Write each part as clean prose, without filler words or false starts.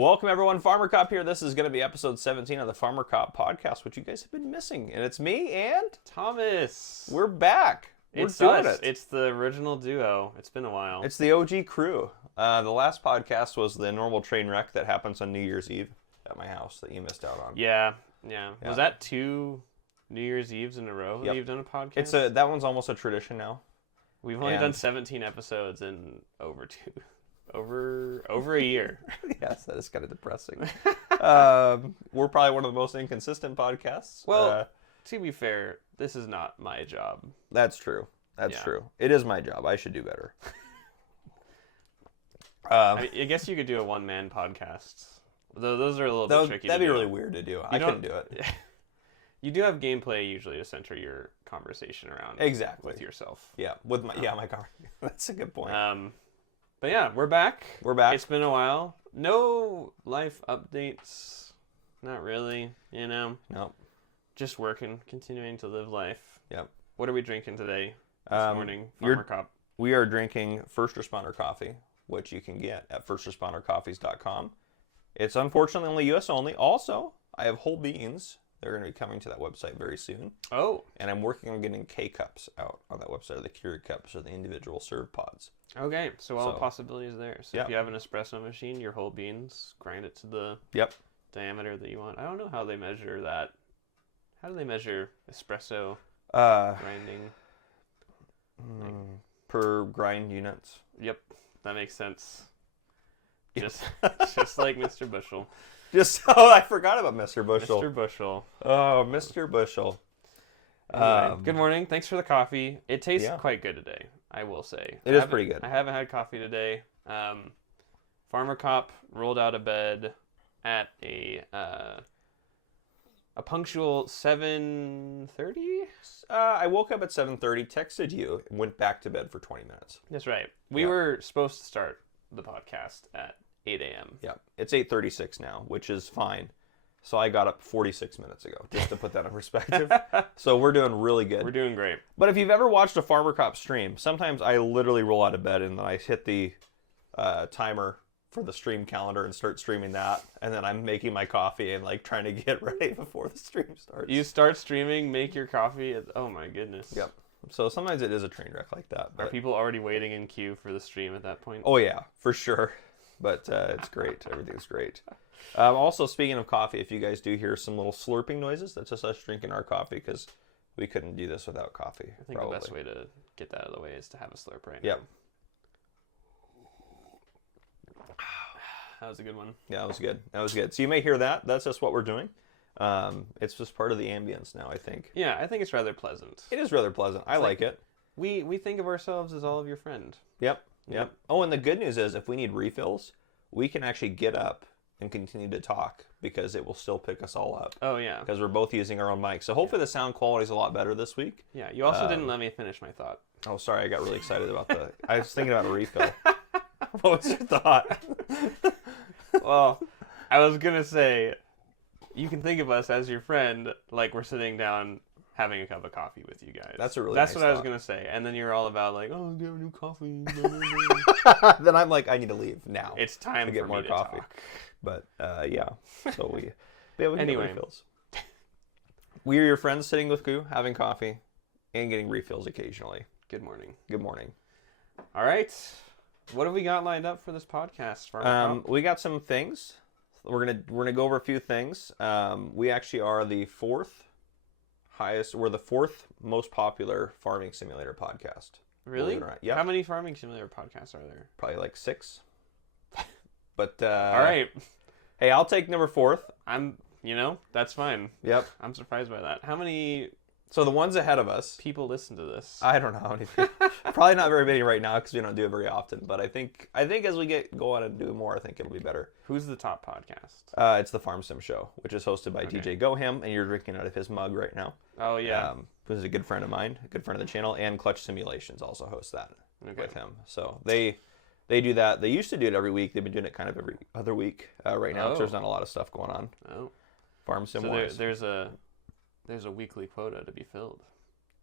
Welcome everyone, Farmer Cop here. This is going to be episode 17 of the Farmer Cop podcast, which you guys have been missing. And it's me and Thomas. We're back. It's doing us. it. It's the original duo. It's been a while. It's the OG crew. The last podcast was the normal train wreck that happens on New Year's Eve at my house that you missed out on. Yeah. Was that 2 New Year's Eves in a row that Yep. you've done a podcast? That one's almost a tradition now. We've only done 17 episodes in over a year. Yes, that is kind of depressing. We're probably one of the most inconsistent podcasts. Well, to be fair, this is not my job. That's true. That's Yeah. true. It is my job. I should do better. I guess you could do a one-man podcast. Though those are a little bit tricky. That'd be to do. really weird to do. I couldn't do it. You do have gameplay usually to center your conversation around. Exactly. With yourself. Yeah, with my car. That's a good point. But yeah, we're back. We're back. It's been a while. No life updates. Not really, No. Just working, continuing to live life. Yep. What are we drinking today? This morning, you're- Farmer Cop. We are drinking First Responder Coffee, which you can get at firstrespondercoffees.com. It's unfortunately only U.S. only. Also, I have whole beans. They're going to be coming to that website very soon. Oh. And I'm working on getting K-Cups out on that website, or the Keurig Cups, or the individual serve pods. Okay, so all possibilities there. So Yep. if you have an espresso machine, your whole beans, grind it to the Yep. diameter that you want. I don't know how they measure that. How do they measure espresso grinding? Per grind units. Yep, that makes sense. Just like Mr. Bushel. I forgot about Mr. Bushel. Mr. Bushel. Oh, Mr. Bushel. Anyway, good morning. Thanks for the coffee. It tastes Yeah. quite good today, I will say. It is pretty good. I haven't had coffee today. Farmer Cop rolled out of bed at a punctual 7:30. I woke up at 7:30, texted you, and went back to bed for 20 minutes. That's right. We Yeah. were supposed to start the podcast at 8 a.m. Yeah, it's 8:36 now, which is fine. So I got up 46 minutes ago, just to put that in perspective. So we're doing really good. We're doing great. But if you've ever watched a Farmer Cop stream, sometimes I literally roll out of bed and then I hit the timer for the stream calendar and start streaming that. And then I'm making my coffee and like trying to get ready before the stream starts. You start streaming, make your coffee. Oh my goodness. Yep. So sometimes it is a train wreck like that. Are But... people already waiting in queue for the stream at that point? Oh yeah, for sure. But it's great. Everything's great. Also, speaking of coffee, if you guys do hear some little slurping noises, that's just us drinking our coffee because we couldn't do this without coffee. I think the best way to get that out of the way is to have a slurp right now. Yep. That was a good one. Yeah, that was good. That was good. So you may hear that. That's just what we're doing. It's just part of the ambience now, I think. Yeah, I think it's rather pleasant. It is rather pleasant. I like it. We think of ourselves as all of your friend. Yep. Oh, and the good news is if we need refills, we can actually get up and continue to talk because it will still pick us all up. Oh, yeah. Because we're both using our own mic. So hopefully the sound quality is a lot better this week. Yeah, you also didn't let me finish my thought. Oh, sorry. I got really excited about I was thinking about a refill. What was your thought? Well, I was going to say, you can think of us as your friend like we're sitting down having a cup of coffee with you guys. That's a really That's nice what I was thought. going to say. And then you're all about like, oh, get a new coffee. Then I'm like, I need to leave now. It's time to get for more me coffee. to talk. But yeah, so we can Anyway. get refills. We're your friends sitting with Goo, having coffee, and getting refills occasionally. Good morning. Good morning. All right. What have we got lined up for this podcast? Farmer Cop? We got some things. We're gonna go over a few things. We actually are the fourth most popular farming simulator podcast. Really? Believe it or not. Yeah. How many farming simulator podcasts are there? Probably like 6. But All right. Hey, I'll take number 4th. That's fine. Yep. I'm surprised by that. How many So the ones ahead of us. people listen to this? I don't know how many people. Probably not very many right now because we don't do it very often. But I think as we go on and do more, I think it'll be better. Who's the top podcast? It's the Farm Sim Show, which is hosted by DJ Goham, and you're drinking out of his mug right now. Oh, yeah. Who's a good friend of mine, a good friend of the channel, and Clutch Simulations also hosts that Okay. with him. So they do that. They used to do it every week. They've been doing it kind of every other week right now because there's not a lot of stuff going on. Oh. Farm Sim So wise. there's a weekly quota to be filled.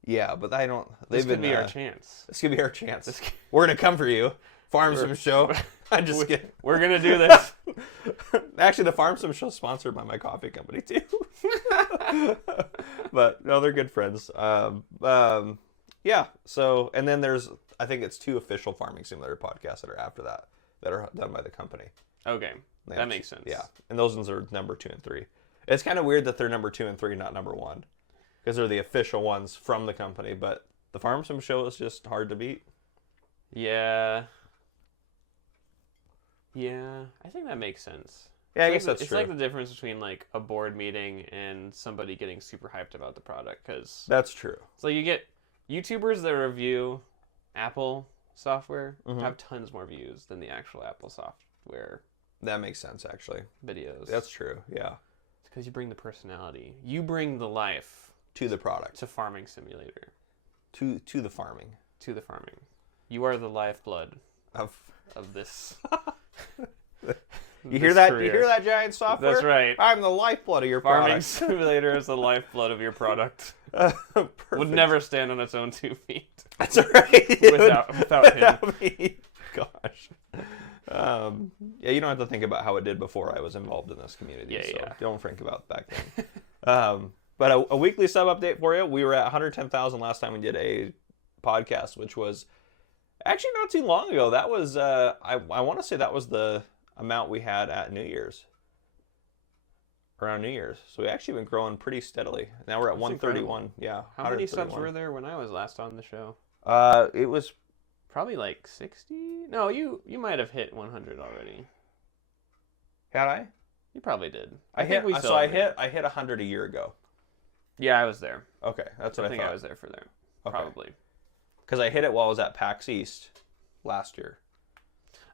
Yeah, but I don't. This They've could been be our chance. This could be our chance. We're gonna come for you, Farm Sim Show. I'm just kidding. We're gonna do this. Actually, the Farm Sim Show is sponsored by my coffee company too. But no, they're good friends. Yeah. So, and then I think it's 2 official Farming Simulator podcasts that are after that are done by the company. Okay, that makes sense. Yeah, and those ones are number 2 and 3. It's kind of weird that they're number 2 and 3, not number 1, because they're the official ones from the company. But the Farm Sim Show is just hard to beat. Yeah. Yeah, I think that makes sense. Yeah, I It's guess like that's it's true. like the difference between like a board meeting and somebody getting super hyped about the product, because That's true. so you get YouTubers that review Apple software Mhm. have tons more views than the actual Apple software That makes sense, actually. videos. That's true. Yeah, because you bring the personality, you bring the life to the product, to Farming Simulator, to the farming to the farming. You are the lifeblood of. of this. You hear this that? career. You hear that, Giant Software? That's right. I'm the lifeblood of your Farming product. Simulator is the lifeblood of your product. Perfect. Would never stand on its own 2 feet That's right. without him. me. Gosh. Yeah, you don't have to think about how it did before I was involved in this community. Yeah, so yeah. Don't think about back then. But a weekly sub update for you. We were at 110,000 last time we did a podcast, which was actually not too long ago. That was I want to say that was the amount we had at New Year's. Around New Year's. So we actually been growing pretty steadily. Now we're at That's 131. Yeah. How many subs 131. were there when I was last on the show? It was Probably like 60? No, you might have hit 100 already. had I? You probably did. I hit we so still I have it. hit 100 a year ago. Yeah, I was there. Okay, that's what I think thought. I was there for there. Okay. Probably. Because I hit it while I was at PAX East last year.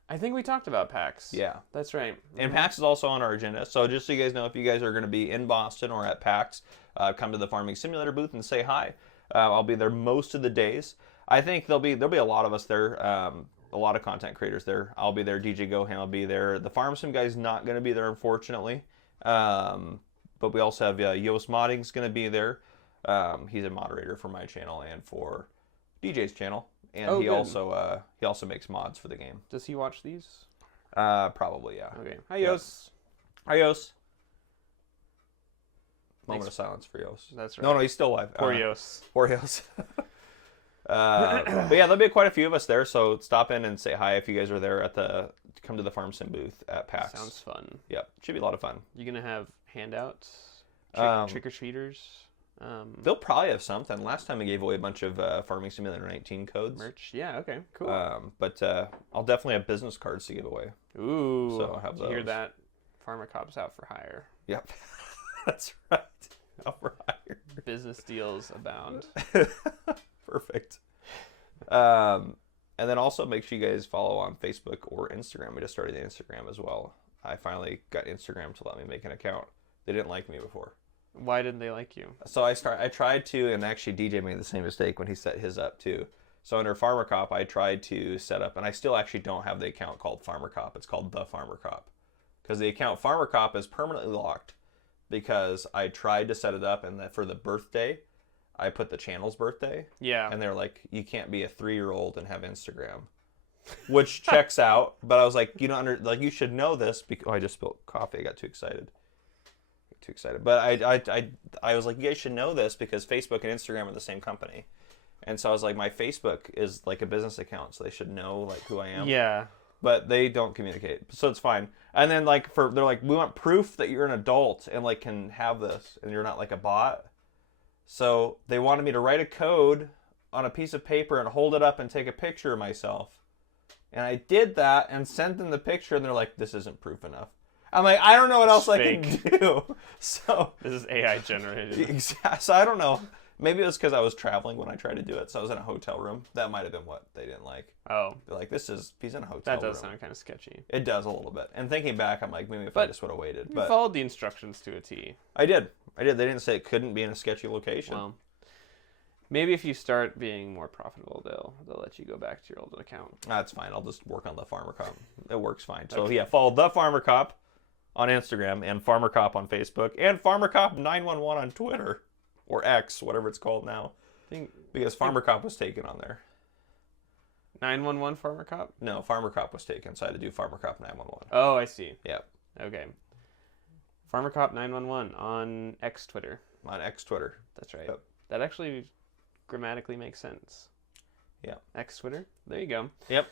I think we talked about PAX. Yeah. That's right. And PAX is also on our agenda. So just so you guys know, if you guys are going to be in Boston or at PAX, come to the Farming Simulator booth and say hi. I'll be there most of the days. I think there'll be a lot of us there. A lot of content creators there. I'll be there. DJ Gohan will be there. The Farm Sim guy's not going to be there, unfortunately. But we also have Yoast Modding's going to be there. He's a moderator for my channel and for DJ's channel. And Oh, he good. also makes mods for the game. Does he watch these? Probably, yeah. Okay. Hi, Yeah. Yos. Hi, Yos. Moment Thanks. of silence for Yos. That's right. No, he's still alive. Poor Yos. Poor Yos. But yeah, there'll be quite a few of us there, so stop in and say hi if you guys are there come to the Farm Sim booth at PAX. Sounds fun. Yep, should be a lot of fun. You gonna have handouts? Um, Trick or treaters? They'll probably have something. Last time I gave away a bunch of Farming Simulator 19 codes. Merch? Yeah, okay, cool. But I'll definitely have business cards to give away. Ooh, so I'll have did you hear those. that? Farmer Cop's out for hire. Yep, that's right. All right. Business deals abound. Perfect. And then also make sure you guys follow on Facebook or Instagram. We just started the Instagram as well. I finally got Instagram to let me make an account. They didn't like me before. Why didn't they like you? So I tried to, and actually DJ made the same mistake when he set his up too. So under Farmer Cop, I tried to set up, and I still actually don't have the account called Farmer Cop. It's called The Farmer Cop. Because the account Farmer Cop is permanently locked because I tried to set it up, and for the birthday, I put the channel's birthday. Yeah. And they're like, you can't be a 3-year-old and have Instagram. Which checks out, but I was like, you should know this because I just spilled coffee. I got too excited. But I was like, you guys should know this because Facebook and Instagram are the same company. And so I was like, my Facebook is like a business account, so they should know like who I am. Yeah. But they don't communicate, so it's fine. And then like they're like, we want proof that you're an adult and like can have this and you're not like a bot. So they wanted me to write a code on a piece of paper and hold it up and take a picture of myself. And I did that and sent them the picture, and they're like, this isn't proof enough. I'm like, I don't know what else I can do. So This is AI generated. So I don't know. Maybe it was because I was traveling when I tried to do it. So I was in a hotel room. That might have been what they didn't like. Oh, They're like, he's in a hotel that does room. sound kind of sketchy. It does a little bit. And thinking back, I'm like, maybe if I But just would have waited. You But followed the instructions to a T. I did. They didn't say it couldn't be in a sketchy location. Well, maybe if you start being more profitable, they'll let you go back to your old account. That's fine. I'll just work on the Farmer Cop. It works fine. So yeah, follow the Farmer Cop on Instagram and Farmer Cop on Facebook and Farmer Cop 911 on Twitter or X, whatever it's called now, because Farmer Cop was taken on there. 911 Farmer Cop? No, Farmer Cop was taken, so I had to do Farmer Cop 911. Oh, I see. Yep. Okay. Farmer Cop 911 on X Twitter. On X Twitter. That's right. Yep. That actually grammatically makes sense. Yeah. X Twitter. There you go. Yep.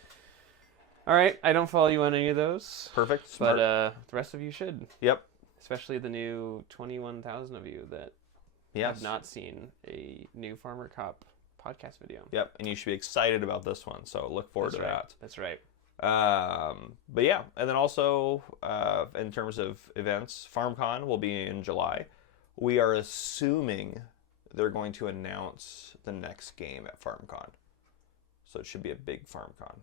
All right. I don't follow you on any of those, Perfect. but Smart. the rest of you should. Yep. Especially the new 21,000 of you that Yes. have not seen a new Farmer Cop podcast video. Yep. And you should be excited about this one. So look forward That's to right. that. That's right. But yeah, and then also in terms of events, FarmCon will be in July. We are assuming they're going to announce the next game at FarmCon, so it should be a big FarmCon.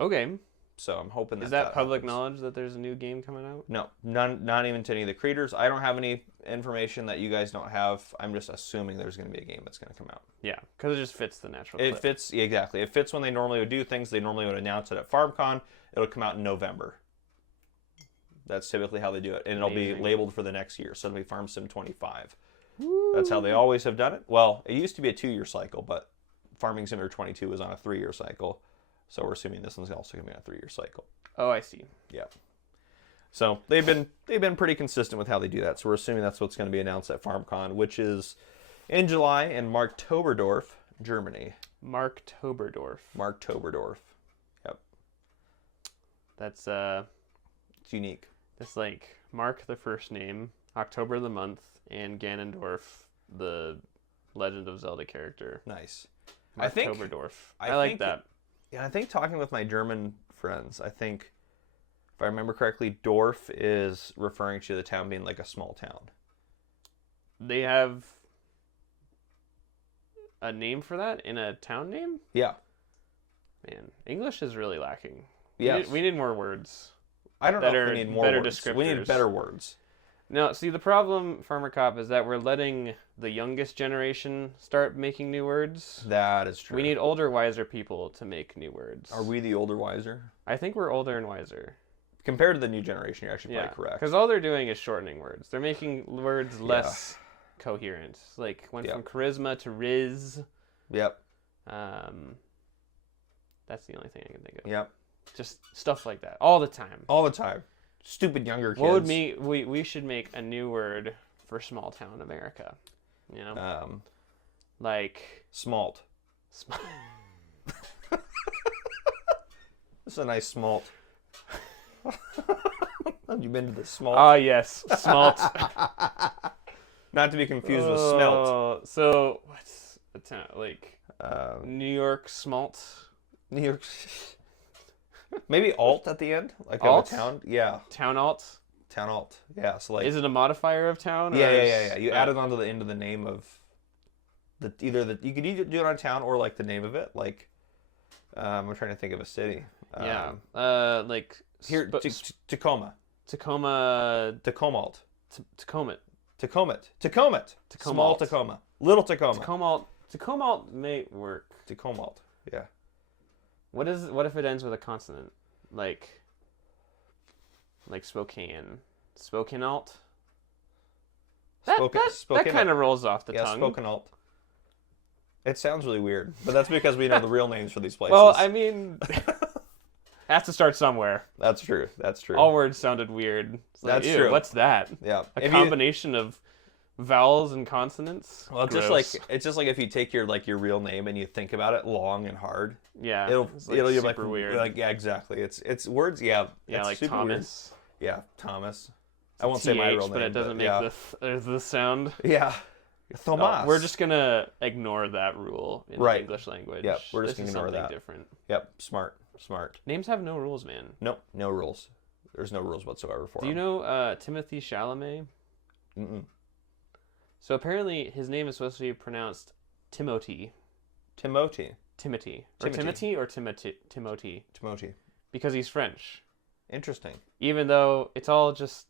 Okay. So I'm hoping Is that that public happens. knowledge that there's a new game coming out? No, not even to any of the creators. I don't have any information that you guys don't have. I'm just assuming there's going to be a game that's going to come out. Yeah, because it just fits the natural It clip. fits, yeah, exactly. It fits when they normally would do things. They normally would announce it at FarmCon. It'll come out in November. That's typically how they do it. And it'll be Amazing. labeled for the next year. So it'll be Farm Sim 25. That's how they always have done it. Well, it used to be a 2-year cycle, but Farming Simulator 22 is on a 3-year cycle. So we're assuming this one's also going to be on a 3-year cycle. Oh, I see. Yeah. So they've been pretty consistent with how they do that. So we're assuming that's what's going to be announced at FarmCon, which is in July in Marktoberdorf, Germany. Marktoberdorf. Marktoberdorf. Yep. That's It's unique. it's like Mark the first name, October the month, and Ganondorf the Legend of Zelda character. Nice. I think Marktoberdorf. I I like think- that. Yeah, I think talking with my German friends, I think if I remember correctly, Dorf is referring to the town being like a small town. They have a name for that in a town name? Yeah. Man, English is really lacking. Yes. We need more words. I don't know better- if we need more better words. We need descriptors. better words. No, see, the problem, Farmer Cop, is that we're letting the youngest generation start making new words. That is true. We need older, wiser people to make new words. Are we the older, wiser? I think we're older and wiser. Compared to the new generation, you're actually Yeah, probably correct. because all they're doing is shortening words. They're making words less coherent. Like went Yeah. from charisma to riz. Yep. That's the only thing I can think of. Yep. Just stuff like that all the time. All the time. Stupid younger kids. What would we should make a new word for small town America. You know, like Smalt. sm- This is a nice smalt. Have you been to the smalt? Ah, yes, smalt. Not to be confused with smelt. Oh, so what's a town like Um, New York smalt? New York. Maybe alt at the end, like Alt? of a town. Yeah, Town alt? town alt. Yeah, so like Is it a modifier of town? yeah, or yeah, is- yeah, yeah. You add it onto the end of the name of the you could either do it on town or like the name of it. Like I'm trying to think of a city. Yeah. Like Here, Tacoma, Tacoma, Tacoma, Tacoma, Tacoma, Tacoma. small Tacoma, little Tacoma, Tacoma may work. Tacoma. Yeah. What if it ends with a consonant? Like Spokane. Spokane alt? That Spokane kind of rolls off the yeah, tongue. Spokane alt. It sounds really weird, but that's because we know the real names for these places. Well, I mean, has to start somewhere. That's true. That's true. All words sounded weird. It's like, That's ew, true. What's that? Yeah. A If you- combination of vowels and consonants? Well, it's just like if you take your real name and you think about it long and hard, yeah, it'll it's like you're super like weird. Like yeah, exactly. It's words. Yeah. yeah, it's like super Thomas. Weird. Yeah, Thomas. I won't say my real name, but it doesn't make yeah. the sound. Yeah. So Thomas. we're just gonna ignore that rule in Right. the English language. Yep, we're just This is gonna ignore something that. different. Yep. Smart. Names have no rules, man. Nope. No rules. There's no rules whatsoever for Do you them. know Timothy Chalamet? Mm-mm. So apparently his name is supposed to be pronounced Timothy. Timothy. Timothy. Or Timothy. Timothy or Timothy. Timothy. Because he's French. Interesting. Even though it's all just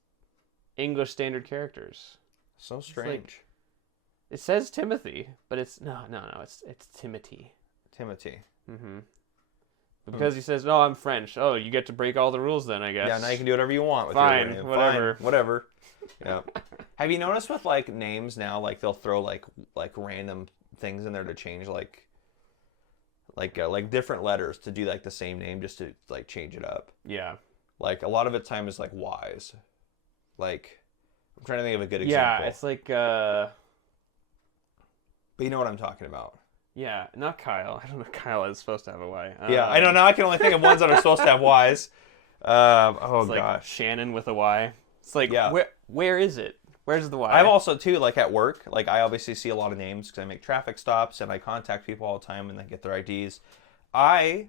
English standard characters. So strange. It says Timothy, but it's no, it's Timothy. Timothy. Mm-hmm. Because he says, "No, I'm French." Oh, you get to break all the rules then, I guess. Yeah, now you can do whatever you want with Fine, your name. whatever. Fine, whatever. Yeah. Have you noticed with like names now, like they'll throw like random things in there to change like different letters to do like the same name just to like change it up. Yeah. Like a lot of it time is like Wise. Like I'm trying to think of a good Yeah, example. it's like But you know what I'm talking about. yeah, not Kyle. I don't know. Kyle is supposed to have a Y. Yeah, I don't know. I can only think of ones that are supposed to have Y's. Oh It's like gosh. Shannon with a Y. It's like Yeah. where is it? Where's the Y? I've also too like at work. Like I obviously see a lot of names because I make traffic stops and I contact people all the time and they get their IDs. I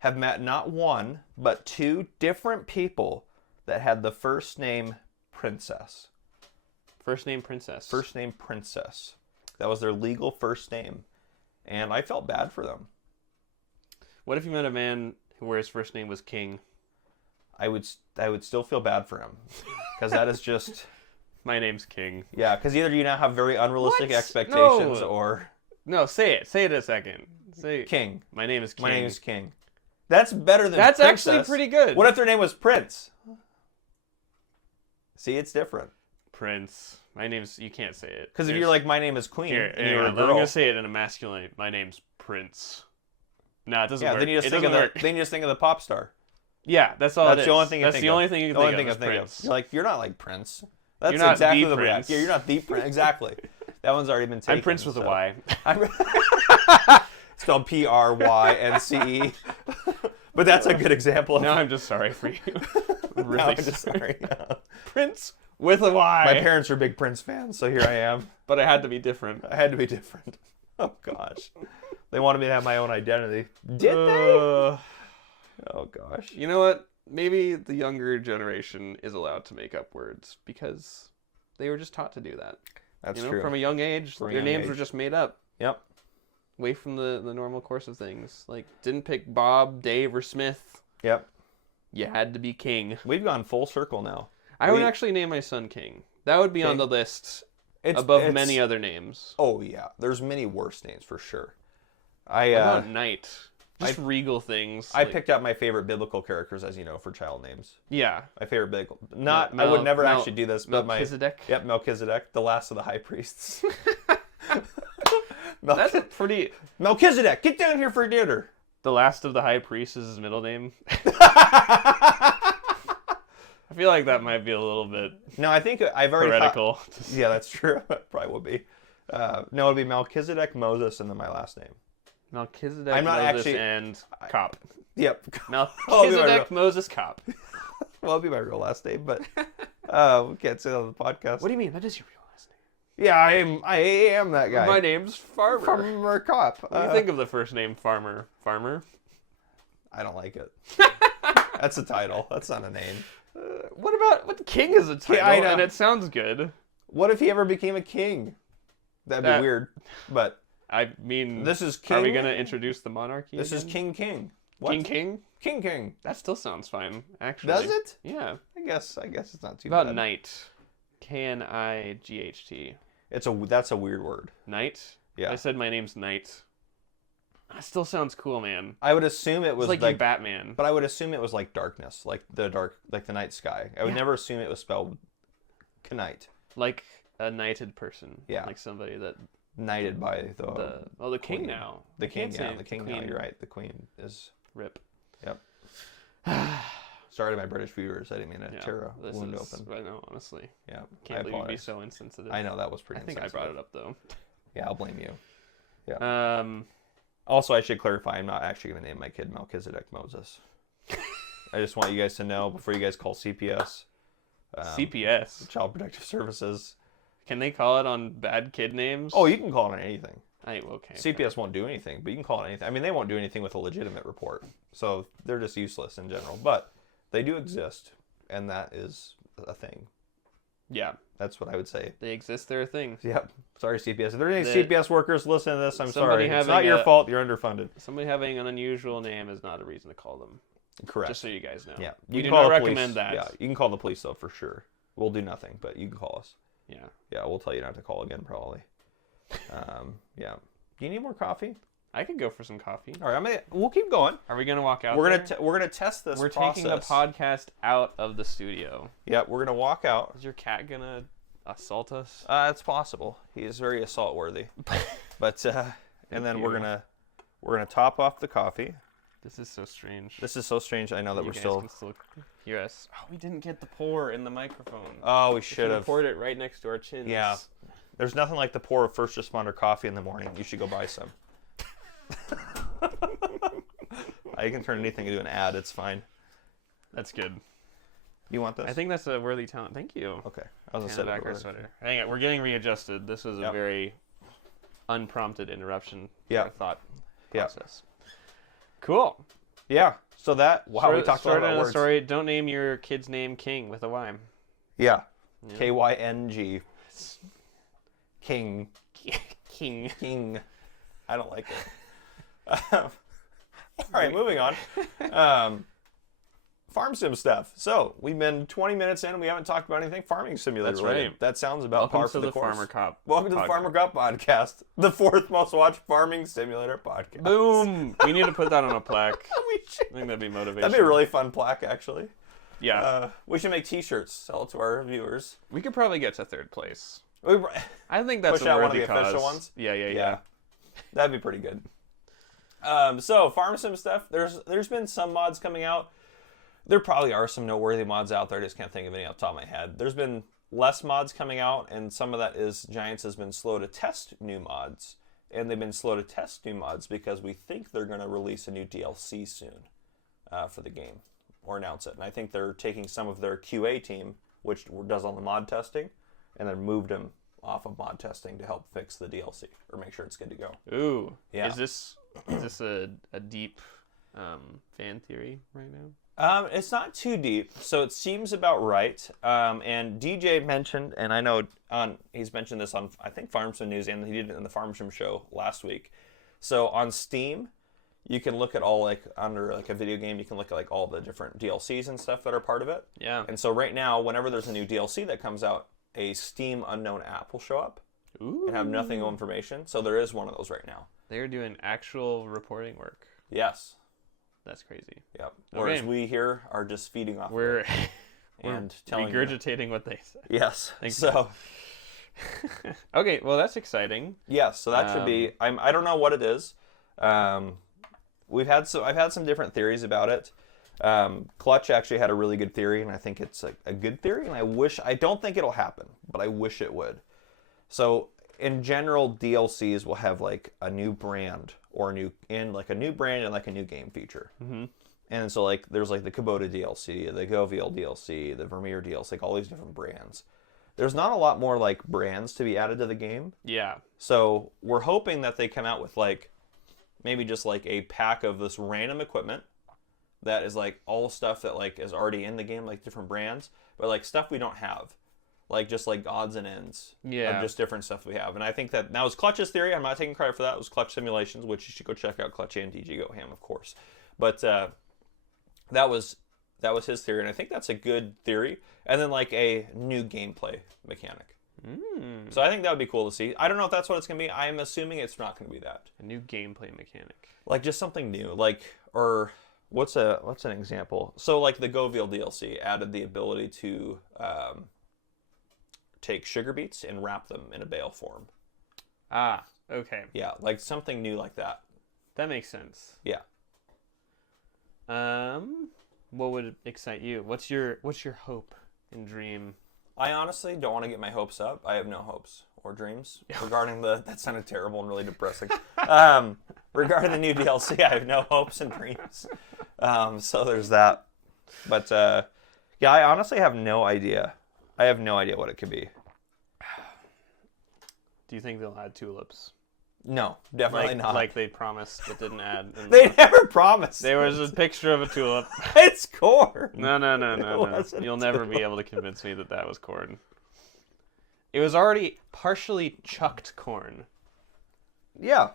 have met not one but two different people that had the first name Princess. First name Princess. First name Princess. That was their legal first name. And I felt bad for them. What if you met a man where his first name was King? I would still feel bad for him. Because that is just... My name's King. Yeah, because either you now have very unrealistic What? expectations No. or... No, say it. Say it a second. Say King. My name is King. My name is King. That's better than That's Princess. actually pretty good. What if their name was Prince? See, it's different. Prince. My name's... You can't say it. Because if you're like, my name is Queen, Here, and you're a I'm girl... going to say it in a masculine. My name's Prince. No, it doesn't Yeah, work. then you just think of the pop star. Yeah, that's all That's it is. the only thing you That's think the of. only thing you can The only think thing of I is think Prince. of. You're like, you're not like Prince. That's You're not exactly the the reaction. Prince. Yeah, you're not the Prince. Exactly. That one's already been taken. I'm Prince with a so. Y. Spelled Prynce. But that's a good example of... Now I'm just sorry for you. Really Now I'm just sorry. sorry. Yeah. Prince with a Y. My parents are big Prince fans, so here I am. But I had to be different. I had to be different. Oh, gosh. They wanted me to have my own identity. Did they? Uh, Oh, gosh. you know what? Maybe the younger generation is allowed to make up words because they were just taught to do that. That's You know, true. from a young age, From a their young names age. were just made up. Yep. Away from the normal course of things. Like, didn't pick Bob, Dave, or Smith. Yep. You had to be King. We've gone full circle now. I would actually name my son King. That would be on King? the list It's above many other names. Oh, yeah. There's many worse names for sure. What about Knight? Just I- regal things. I like- picked out my favorite biblical characters, as you know, for child names. Yeah. My favorite biblical... I would never actually do this, but Melchizedek. Yep, Melchizedek, the last of the high priests. That's a pretty... Melchizedek, get down here for dinner. The last of the high priests is his middle name. I feel like that might be a little bit No, I think I've already... heretical. Yeah, that's true. Probably would be. No, it'll be Melchizedek, Moses, and then my last name. Melchizedek, I'm not Moses, actually- and Cop. Yep. Melchizedek, Moses, Cop. Well, it'll be my real last name, but we can't say that on the podcast. What do you mean? That is your real last name. Yeah, I am that guy. My name's Farmer. Farmer Cop. What do you think of the first name Farmer? Farmer? I don't like it. That's a title. That's not a name. What King is a title, I know. and it sounds good. What if he ever became a king? That'd be That- weird. But I mean, this is king. are we going to introduce the monarchy This is again? King. What? King? King. That still sounds fine, actually. Does it? Yeah. I guess it's not too About bad. Knight. Knight. That's a weird word. Knight? Yeah. I said my name's Knight. That still sounds cool, man. I would assume it It's was like, you Batman. but I would assume it was like darkness, like the night sky. I would Yeah. never assume it was spelled knight, Like a knighted person. Yeah. Like somebody that knighted by the the king queen. now. the I can't king. say Yeah, the king. queen. Now you're right. The queen is. Rip. Yep. Sorry to my British viewers. I didn't mean to tear a this wound is, open. I know, honestly. Yeah. Can't I believe you'd be apologize. so insensitive. I know that was pretty. I think I brought it up though. Yeah, I'll blame you. Um, Also, I should clarify, I'm not actually going to name my kid Melchizedek Moses. I just want you guys to know before you guys call CPS. CPS. Child Protective Services. Can they call it on bad kid names? Oh, you can call it on anything. Okay. CPS won't do anything, but you can call it anything. I mean, they won't do anything with a legitimate report. So they're just useless in general. But they do exist, and that is a thing. Yeah, That's what I would say. they exist. They're a thing. Yep. Sorry, CPS. If there are any The- CPS workers listening to this, I'm Somebody sorry. It's having not your a- fault. You're underfunded. Somebody having an unusual name is not a reason to call them. Correct. Just so you guys know. Yeah. We can do call not the police. recommend that. Yeah, you can call the police, though, for sure. We'll do nothing, but you can call us. Yeah. Yeah, we'll tell you not to call again, probably. Yeah. Do you need more coffee? I could go for some coffee. All right, we'll keep going. Are we gonna walk out? We're there? gonna test this. We're process. taking the podcast out of the studio. Yeah, we're gonna walk out. Is your cat gonna assault us? It's possible. He is very assault worthy. But and then we're gonna top off the coffee. This is so strange. This is so strange. I know that You we're guys still. can still hear us. Oh, we didn't get the pour in the microphone. Oh, we We should have. poured it right next to our chins. Yeah. There's nothing like the pour of first responder coffee in the morning. You should go buy some. I can turn anything into an ad. It's fine. That's good. You want this? I think that's a worthy talent. Thank you. Okay. I was Hand gonna back say our sweater. Hang on, we're getting readjusted. This was a Yep. very unprompted interruption to Yeah. our thought Yeah. process. Cool. Yeah. So that. Wow, we talked a lot Sort of about a words. story. Don't name your kid's name King with a Y. Yeah. Yeah. Kyng. King. King. King. I don't like it. All right, moving on. Farm sim stuff. So we've been 20 minutes in and we haven't talked about anything farming simulator That's related. right. That sounds about Welcome par to for the the course. Farmer Cop. Welcome to the podcast. Farmer Cup podcast, the fourth most watched farming simulator podcast. Boom! We need to put that on a plaque. We should- I think that'd be motivation. That'd be a really fun plaque, actually. Yeah. We should make T-shirts, sell it to our viewers. We could probably get to third place. We, I think that's Push a out one of worthy the official cause. ones? Yeah. that'd be pretty good. So farm sim stuff. There's been some mods coming out. There probably are some noteworthy mods out there. I just can't think of any off the top of my head. There's been less mods coming out, and some of that is Giants has been slow to test new mods. And they've been slow to test new mods because we think they're going to release a new DLC soon for the game, or announce it. And I think they're taking some of their QA team, which does all the mod testing, and then moved them off of mod testing to help fix the DLC, or make sure it's good to go. Ooh. Yeah. Is this a deep fan theory right now? It's not too deep, so it seems about right. And DJ mentioned, and I know he's mentioned this on, I think, Farm Sim News, and he did it in the Farm Sim show last week. So on Steam, you can look at all, like, under, like, a video game, you can look at, like, all the different DLCs and stuff that are part of it. Yeah. And so right now, whenever there's a new DLC that comes out, a Steam unknown app will show up Ooh. and have nothing information. So there is one of those right now. They're doing actual reporting work. Yes. That's crazy. Yep. Whereas Okay. we here are just feeding off We're of it and we're telling you. regurgitating what they said. Yes. Thank you. So Okay, well that's exciting. yes, so that should be. I don't know what it is. I've had some different theories about it. Clutch actually had a really good theory, and I think it's a good theory. And I don't think it'll happen, but I wish it would. So in general, DLCs will have like a new brand or a new brand and like a new game feature. Mm-hmm. And so like there's like the Kubota DLC, the Goviel DLC, the Vermeer DLC, like all these different brands. There's not a lot more like brands to be added to the game. Yeah. So we're hoping that they come out with like maybe just like a pack of this random equipment that is like all stuff that like is already in the game, like different brands, but like stuff we don't have. Like just like odds and ends Yeah. of just different stuff we have. And I think that was Clutch's theory. I'm not taking credit for that. It was Clutch Simulations, which you should go check out, Clutch and DG Go Ham, of course. But that was his theory, and I think that's a good theory. And then like a new gameplay mechanic. Mm. So I think that would be cool to see. I don't know if that's what it's going to be. I'm assuming it's not going to be that. A new gameplay mechanic. Like just something new. Like, or what's an example? So like the Goviel DLC added the ability to take sugar beets and wrap them in a bale form. Ah, okay. Yeah, like something new like that. That makes sense. Yeah. What would excite you? What's your hope and dream? I honestly don't want to get my hopes up. I have no hopes or dreams regarding that sounded terrible and really depressing. Regarding the new DLC, I have no hopes and dreams. So there's that. But yeah, I honestly have no idea. I have no idea what it could be. Do you think they'll add tulips? No, definitely not. Like they promised but didn't add. They never promised. There was a picture of a tulip. It's corn. No. wasn't You'll never be able to convince me that was corn. It was already partially chucked corn. Yeah,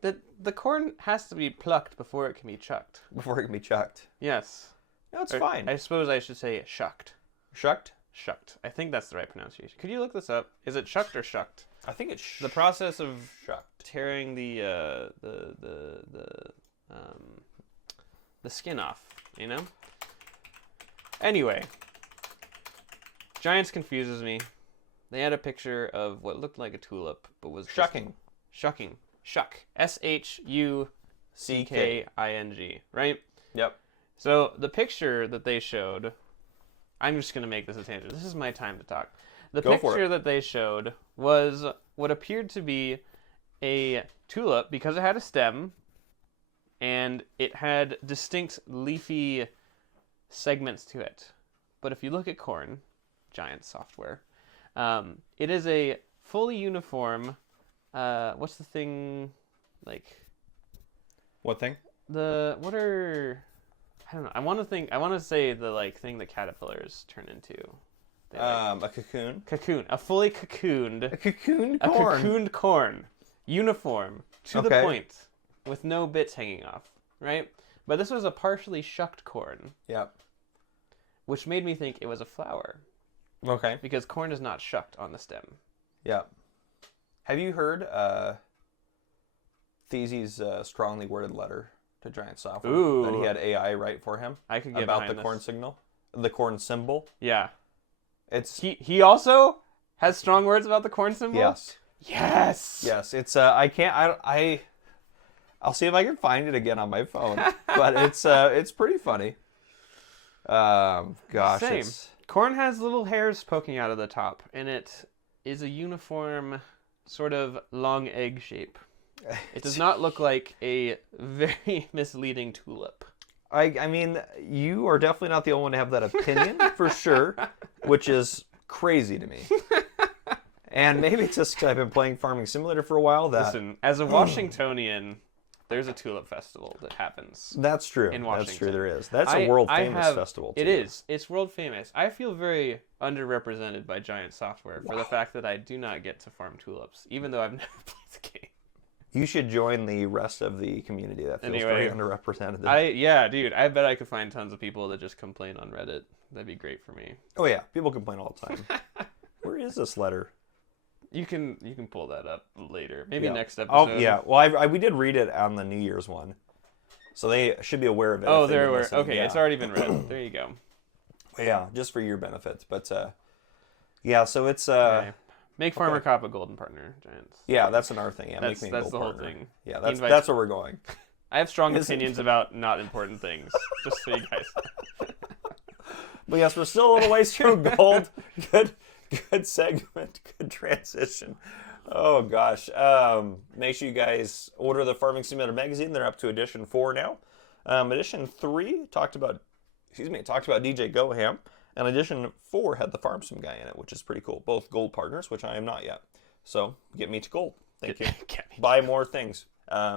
The corn has to be plucked before it can be chucked. before it can be chucked. Yes. No, it's Or, fine. I suppose I should say shucked. Shucked? Shucked. I think that's the right pronunciation. Could you look this up? Is it shucked or shucked? I think it's The process of shucked. tearing the skin off, you know? Anyway, Giants confuses me. They had a picture of what looked like a tulip, but was just- Shucking. Shucking. Shuck. SHUCK. CKING, right? Yep. So the picture that they showed, I'm just going to make this a tangent. This is my time to talk. The Go for picture it. that they showed was what appeared to be a tulip because it had a stem and it had distinct leafy segments to it. But if you look at corn, Giant Software, it is a fully uniform, what's the thing, like, What thing? I don't know, I want to say the, like, thing that caterpillars turn into. They, like, A cocoon. cocoon, a fully cocooned, A cocoon a corn. cocooned corn, uniform, to the Okay. point, with no bits hanging off, right? But this was a partially shucked corn, Yep. which made me think it was a flower, Okay. because corn is not shucked on the stem. Yep. Have you heard These's strongly worded letter to Giant Software Ooh. that he had AI write for him I could get about behind the corn this. signal, the corn symbol? Yeah. It's He also has strong words about the corn symbol? yes. Yes. Yes, it's I can't I'll see if I can find it again on my phone. But it's pretty funny. Gosh, Same. it's Corn has little hairs poking out of the top, and it is a uniform sort of long egg shape. It does not look like a very misleading tulip. I mean, you are definitely not the only one to have that opinion for sure, which is crazy to me. And maybe it's just 'cause I've been playing Farming Simulator for a while that Listen, as a Washingtonian, there's a tulip festival that happens. that's true. in That's true. Washington. There is. That's a world famous festival. Too. It is. It's world famous. I feel very underrepresented by Giant Software for the fact that I do not get to farm tulips, even though I've never played the game. You should join the rest of the community that feels very Anyway, underrepresented. Yeah, dude. I bet I could find tons of people that just complain on Reddit. That'd be great for me. Oh yeah, people complain all the time. Where is this letter? You can pull that up later. Maybe Yeah. next Oh episode. yeah. Well, we did read it on the New Year's one, so they should be aware of it. Oh, if they've there been were. listening. Okay, Yeah. it's already been read. There you go. Yeah, just for your benefit. But yeah, so it's Okay. Make Farmer Cop a golden partner, Giants. yeah, that's another thing. Yeah, That's- make me a that's goal the whole partner. thing. Yeah, He that's invites- where we're going. I have strong Is it- opinions about not important things. Just so you guys. But yes, we're still a little ways from gold. Good segment. Good transition. Oh gosh. Make sure you guys order the Farming Simulator magazine. They're up to edition 4 now. Edition 3 talked about DJ Goham, and edition 4 had the Farm Sim guy in it, which is pretty cool. Both gold partners, which I am not yet. So get me to gold. Thank you. Get me. Buy more things.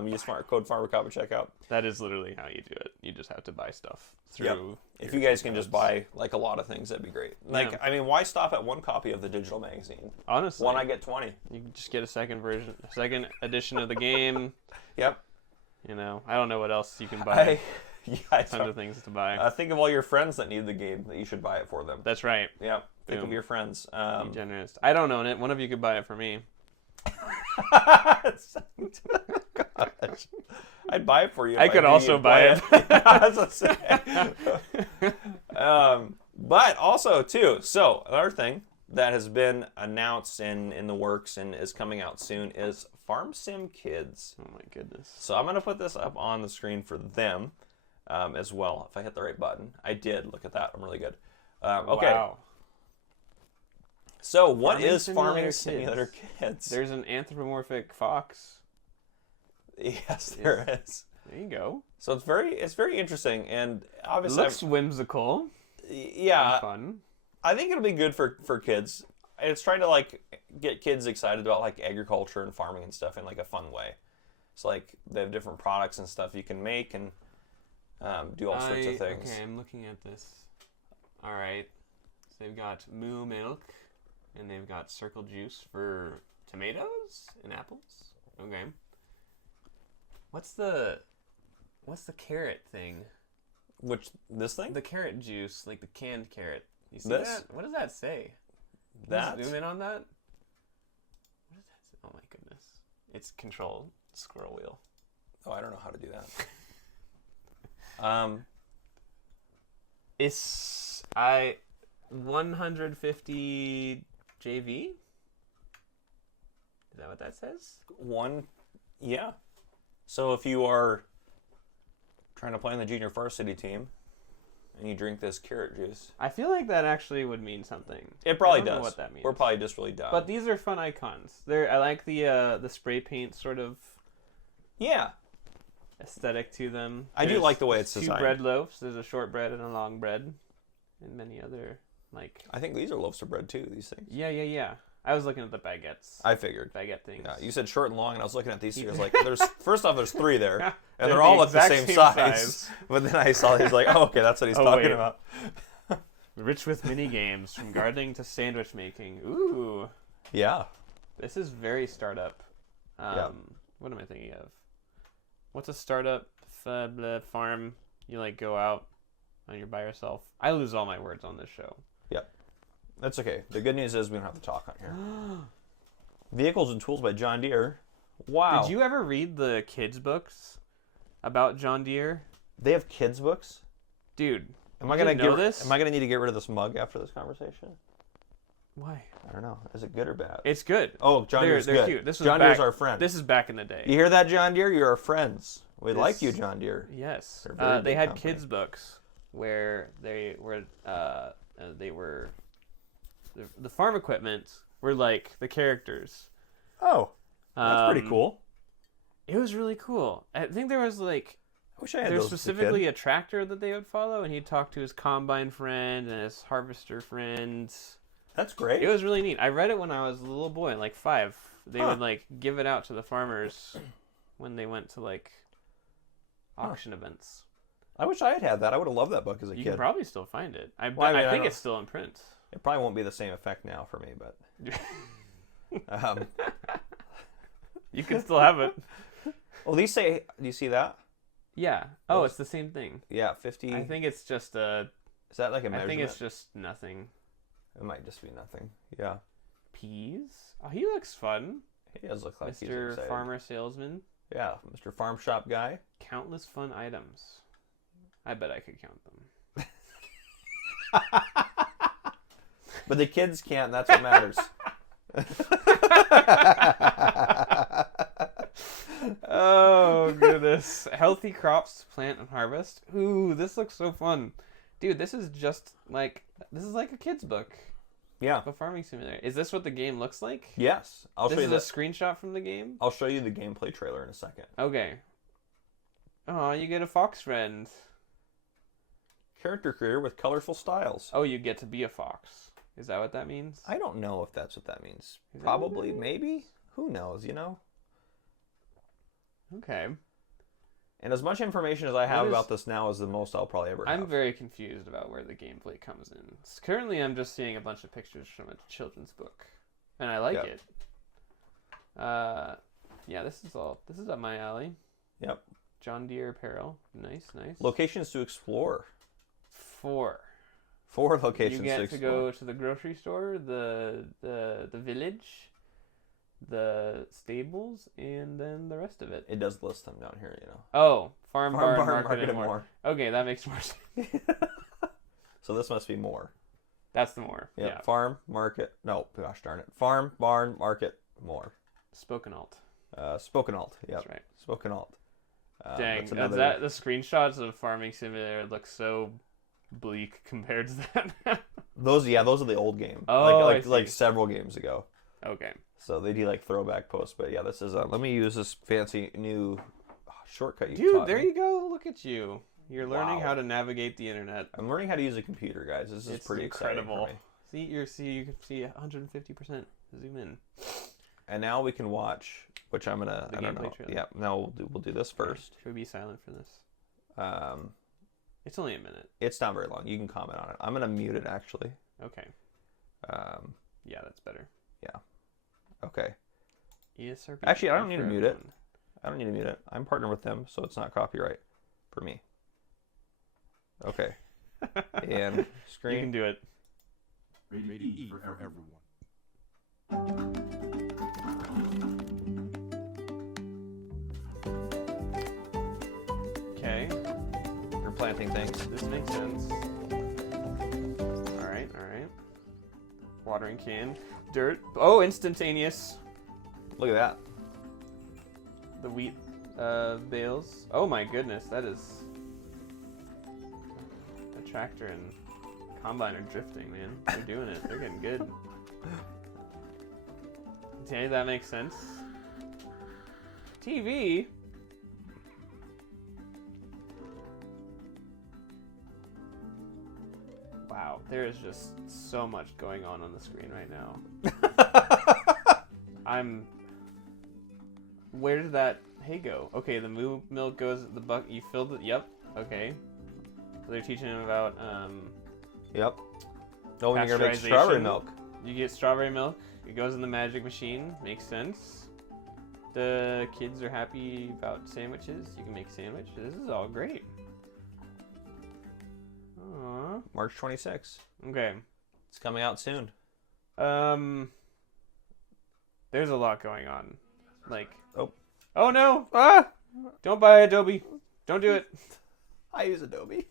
Use smart code FarmerCop at checkout. That is literally how you do it. You just have to buy stuff through. Yep. If you guys can just buy like a lot of things, that'd be great. Like, Yeah. I mean, why stop at one copy of the digital magazine? Honestly, One I get 20. you can just get a second edition of the game. Yep. You know, I don't know what else you can buy. I Tons of things to buy. think of all your friends that need the game that you should buy it for them. That's right. Yep. Think Boom. of your friends. Be generous. I don't own it. One of you could buy it for me. Gosh. I'd buy it for you. I if could knew also you'd buy it. That's what I'm saying. But also too, so another thing that has been announced in the works and is coming out soon is Farm Sim Kids. Oh my goodness. So I'm gonna put this up on the screen for them as well. If I hit the right button, I did. Look at that. I'm really good. Okay. Wow. So what Farming is Simulator Farming Kids. Simulator Kids? There's an anthropomorphic fox. Yes, there is. There you go. So it's very interesting, and It obviously, looks whimsical. yeah, And fun. I think it'll be good for kids. It's trying to like get kids excited about like agriculture and farming and stuff in like a fun way. So like they have different products and stuff you can make and do all sorts of things. Okay, I'm looking at this. All right. So they've got Moo Milk, and they've got Circle Juice for tomatoes and apples. Okay. What's the carrot thing? Which this thing? The carrot juice, like the canned carrot. You see This? that? What does that say? Can That? you zoom in on that? What does that say? Oh my goodness. It's control squirrel wheel. Oh, I don't know how to do that. It's 150 JV. Is that what that says? Yeah. So if you are trying to play on the junior varsity team, and you drink this carrot juice. I feel like that actually would mean something. It probably I don't does. know what that means. We're probably just really dumb. But these are fun icons. I like the spray paint sort of yeah, aesthetic to them. I do like the way it's two designed. bread loaves. There's a short bread and a long bread, and many other like. I think these are loaves of bread too. These things. Yeah. I was looking at the baguettes. I figured. Baguette things. Yeah, you said short and long, and I was looking at these two. I was like, "There's first off, there's 3 there, and They're they're all the at the exact same same size." But then I saw he's like, "Oh, okay, that's what he's talking wait. about." Rich with mini games from gardening to sandwich making. Ooh, Yeah. this is very startup. Yeah. What am I thinking of? What's a startup farm? You like go out and you're by yourself. I lose all my words on this show. That's okay. The good news is we don't have to talk on here. Vehicles and Tools by John Deere. Wow. Did you ever read the kids' books about John Deere? They have kids books? Dude, Am I you gonna didn't know this? Am I gonna need to get rid of this mug after this conversation? Why? I don't know. Is it good or bad? It's good. Oh, John Deere's They're good. cute. This was John back, Deere's our friend. This is back in the day. You hear that, John Deere? You're our friends. We This- like you, John Deere. Yes. They're a very They big had company. kids' books where they were the farm equipment were like the characters. Oh, that's pretty cool. It was really cool. I think there was like I wish I had there's those as a specifically kid. a tractor that they would follow, and he'd talk to his combine friend and his harvester friends. That's great. It was really neat. I read it when I was a little boy, like 5. They Huh. would like give it out to the farmers when they went to like auction events. I wish I had had that. I would have loved that book as a You kid. can probably still find it. Well, I mean, I think don't- it's still in print. It probably won't be the same effect now for me, but You can still have it. well, these say. Do you see that? Yeah. Oh, Those- it's the same thing. Yeah, 50. I think it's just a. Is that like a I measurement? think it's just nothing. It might just be nothing. Yeah, Peas. Oh, he looks fun. he does look like he's Mr. excited. Farmer Salesman. Yeah, Mr. Farm Shop guy. Countless fun items. I bet I could count them. But the kids can't. That's what matters. Oh goodness. Healthy crops to plant and harvest. Ooh, this looks so fun. Dude, this is like a kid's book. Yeah. A farming simulator. Is this what the game looks like? Yes. I'll This show you is a the. screenshot from the game? I'll show you the gameplay trailer in a second. Okay. Oh, you get a fox friend. Character creator with colorful styles. Oh, you get to be a fox. Is that what that means? I don't know if that's what that means. Is that what Probably, that means? maybe. Who knows? You know. Okay. And as much information as I have What is- about this now is the most I'll probably ever have. I'm very confused about where the gameplay comes in. Currently, I'm just seeing a bunch of pictures from a children's book, and I like Yep. it. Yeah, this is up my alley. Yep. John Deere apparel, nice. Locations to explore. 4. 4 locations You get to explore. go to the grocery store, the village, the stables, and then the rest of it. It does list them down here, you know. Oh, farm, Farm, barn, barn, market, and more. Okay, that makes more sense. So this must be more. That's the more. Yep. Yeah. Farm, market. No, gosh darn it. Farm, barn, market, more. Spoken alt. Spoken alt. Yep. That's right. Spoken alt. Dang, that's another- the screenshots of Farming Simulator look so bleak compared to that. Those are the old game. Oh, I like see. several games ago. Okay. So they do like throwback posts, but yeah, this is. Let me use this fancy new shortcut you Dude, taught there me. you go. Look at you. You're learning Wow. how to navigate the internet. I'm learning how to use a computer, guys. This is It's pretty incredible. exciting for me. See, you can see 150% zoom in. And now we can watch, which I'm gonna. The I don't know. gameplay trailer. Yeah. Now we'll do this first. Should we be silent for this? It's It's only a minute. not very long. You can comment on it. I'm gonna mute it actually. Okay. Yeah, that's better. Okay. ESRB. Actually, I don't not need to for mute it. everyone. I don't need to mute it. I'm partnered with them, so it's not copyright for me. Okay. And You screen. can do it. Rated E for everyone. Okay. You're planting things. This makes sense. All right. Watering can. Dirt. Oh, instantaneous. Look at that. The wheat bales. Oh my goodness, that is tractor and combine are drifting, man. They're doing it. They're getting good. See, that makes sense. TV. Wow, there is just so much going on the screen right now. Where did that hay go? Okay, the moo milk goes. The buck. You filled it. Yep. Okay. So they're teaching him about Yep. Oh, and you're gonna make strawberry pasteurization. milk. You get strawberry milk. It goes in the magic machine. Makes sense. The kids are happy about sandwiches. You can make sandwich. This is all great. Aww. March 26th. Okay. It's coming out soon. There's a lot going on. Like. Oh. Oh no! Ah! Don't buy Adobe. Don't do it. I use Adobe.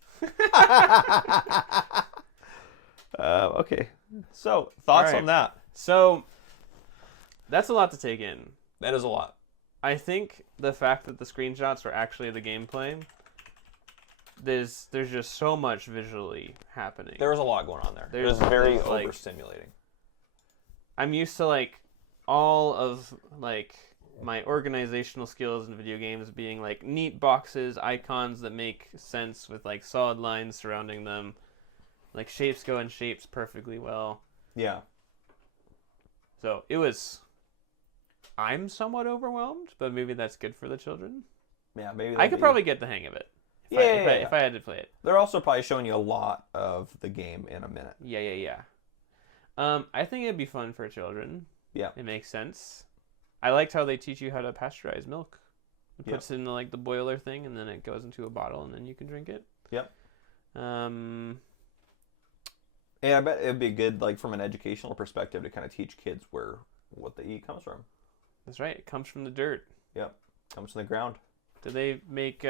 Okay. So, thoughts All right. on that? So, that's a lot to take in. That is a lot. I think the fact that the screenshots were actually the gameplay, there's just so much visually happening. There was a lot going on there. It There's- was very there's, like- overstimulating. I'm used to like all of like my organizational skills in video games being like neat boxes, icons that make sense with like solid lines surrounding them. Like shapes go in shapes perfectly well. Yeah. So I'm somewhat overwhelmed, but maybe that's good for the children. Yeah, maybe. I could probably get the hang of it. Yeah, If I had to play it. They're also probably showing you a lot of the game in a minute. Yeah. I think it'd be fun for children. Yeah. It makes sense. I liked how they teach you how to pasteurize milk. It Yep. puts in the boiler thing, and then it goes into a bottle, and then you can drink it. Yep. Yeah, I bet it'd be good, like from an educational perspective, to kind of teach kids what they eat comes from. that's right. It comes from the dirt. Yep, comes from the ground. Do they make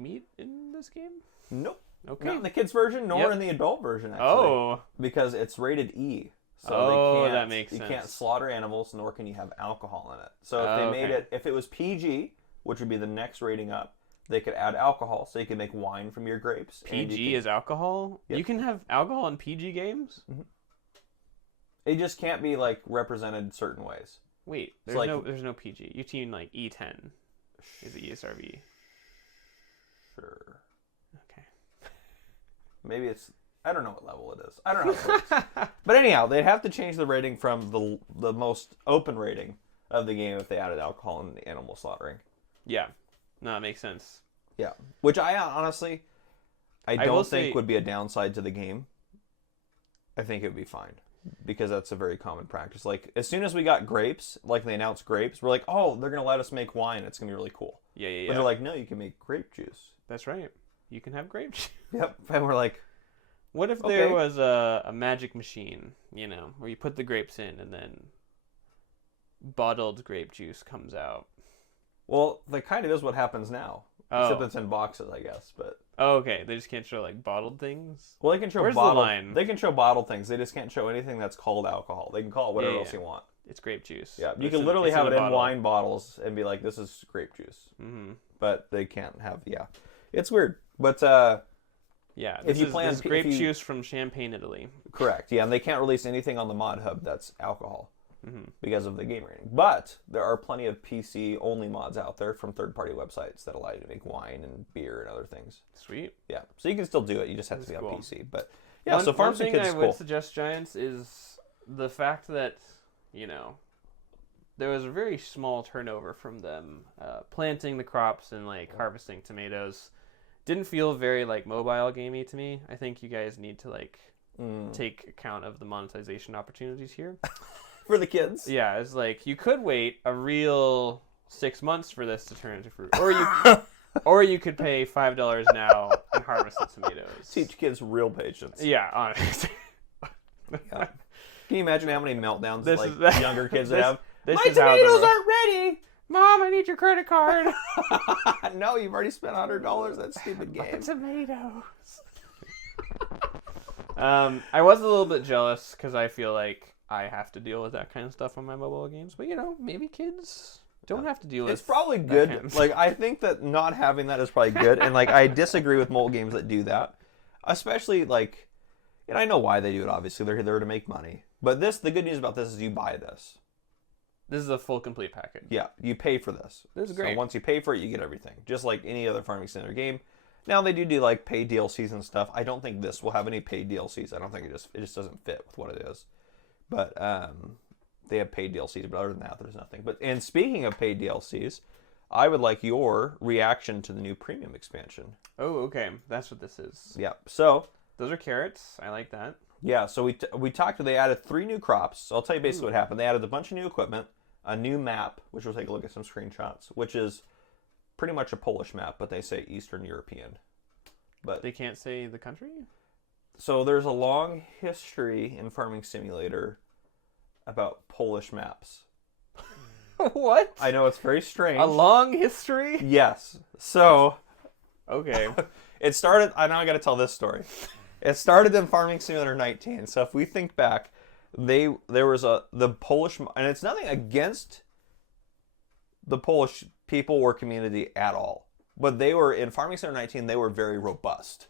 meat in this game? Nope. Okay. Not in the kids version, nor Yep. in the adult version. Actually, Oh. because it's rated E. So Oh, they can't, that makes you sense. can't slaughter animals, nor can you have alcohol in it. So if Oh, they made okay. if it was PG, which would be the next rating up, they could add alcohol, so you can make wine from your grapes. and you PG can- is alcohol. Yep. You can have alcohol in PG games. It just can't be like represented certain ways. Wait, It's there's no PG. You mean like E10 is the ESRB. Sure. Okay. Maybe it's. I don't know what level it is. I don't know how it works. But anyhow, they'd have to change the rating from the most open rating of the game if they added alcohol in the animal slaughtering. Yeah. No, it makes sense. Yeah. Which I honestly, I will don't say- think would be a downside to the game. I think it would be fine. Because that's a very common practice. Like, as soon as we got grapes, like they announced grapes, we're like, oh, they're going to let us make wine. It's going to be really cool. Yeah. But they're like, no, you can make grape juice. That's right. You can have grape juice. Yep. And we're like, What if there Okay. was a magic machine, where you put the grapes in and then bottled grape juice comes out? well, that kind of is what happens now. Oh. Except it's in boxes, I guess. But Oh, okay. They just can't show like bottled things. well, they can show Where's the bottled. line? They can show bottled things. They just can't show anything that's called alcohol. They can call it whatever Yeah, else yeah. you want. It's grape juice. Yeah, you It's can in- literally it's have a it in bottle. wine bottles and be like, "This is grape juice," Mm-hmm. but they can't have. Yeah, it's weird. But Yeah. If This you is, plan- this is if grape you- juice from Champagne, Italy. correct. Yeah, and they can't release anything on the Mod Hub that's alcohol Mm-hmm. because of the game rating. But there are plenty of PC only mods out there from third-party websites that allow you to make wine and beer and other things. Sweet. Yeah, so you can still do it. You just have to That's be on cool. PC. But yeah, so one Farms and thing Kids I is would cool. suggest, Giants, is the fact that there was a very small turnover from them planting the crops and like harvesting tomatoes. Didn't feel very like mobile gamey to me. I think you guys need to like take account of the monetization opportunities here. For the kids. Yeah, it's like you could wait a real 6 months for this to turn into fruit, or you could pay $5 now and harvest the tomatoes. Teach kids real patience. Yeah, honestly. Yeah. Can you imagine how many meltdowns This like is- younger kids this- would have? this My is how tomatoes the- aren't ready. Mom, I need your credit card. No, you've already spent $100 that stupid game. Tomatoes. I was a little bit jealous because I feel like I have to deal with that kind of stuff on my mobile games. But maybe kids don't have to deal with. It's probably that good. kind of Like, I think that not having that is probably good. And like, I disagree with mobile games that do that. especially like, and I know why they do it. Obviously, they're there to make money. But the good news about this is you buy this. This is a full complete package. Yeah, you pay for this. This is great. So once you pay for it, you get everything, just like any other Farming Simulator game. Now they do like paid DLCs and stuff. I don't think this will have any paid DLCs. I don't think it just doesn't fit with what it is. But they have paid DLCs, but other than that, there's nothing. And speaking of paid DLCs, I would like your reaction to the new premium expansion. Oh, okay. That's what this is. Yeah. So Those are carrots. I like that. yeah. So we talked. They added 3 new crops. So I'll tell you basically what happened. They added a bunch of new equipment, a new map, which we'll take a look at some screenshots, which is pretty much a Polish map, but they say Eastern European. But They can't say the country? so there's a long history in Farming Simulator about Polish maps. What? I know it's very strange. A long history? Yes. So Okay. it started. I now I got to tell this story. It started in Farming Simulator 19. So if we think back, there was the Polish, and it's nothing against the Polish people or community at all, but they were in Farming Simulator 19. They were very robust.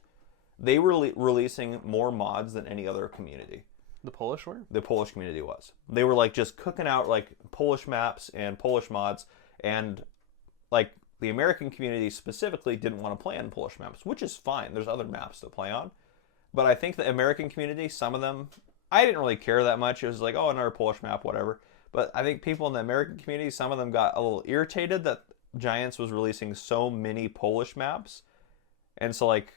They were releasing more mods than any other community. The Polish were? The Polish community was. They were like just cooking out like Polish maps and Polish mods, and like the American community specifically didn't want to play on Polish maps, which is fine. There's other maps to play on. But I think the American community, some of them, I didn't really care that much. It was like, oh, another Polish map, whatever. But I think people in the American community, some of them got a little irritated that Giants was releasing so many Polish maps. And so like,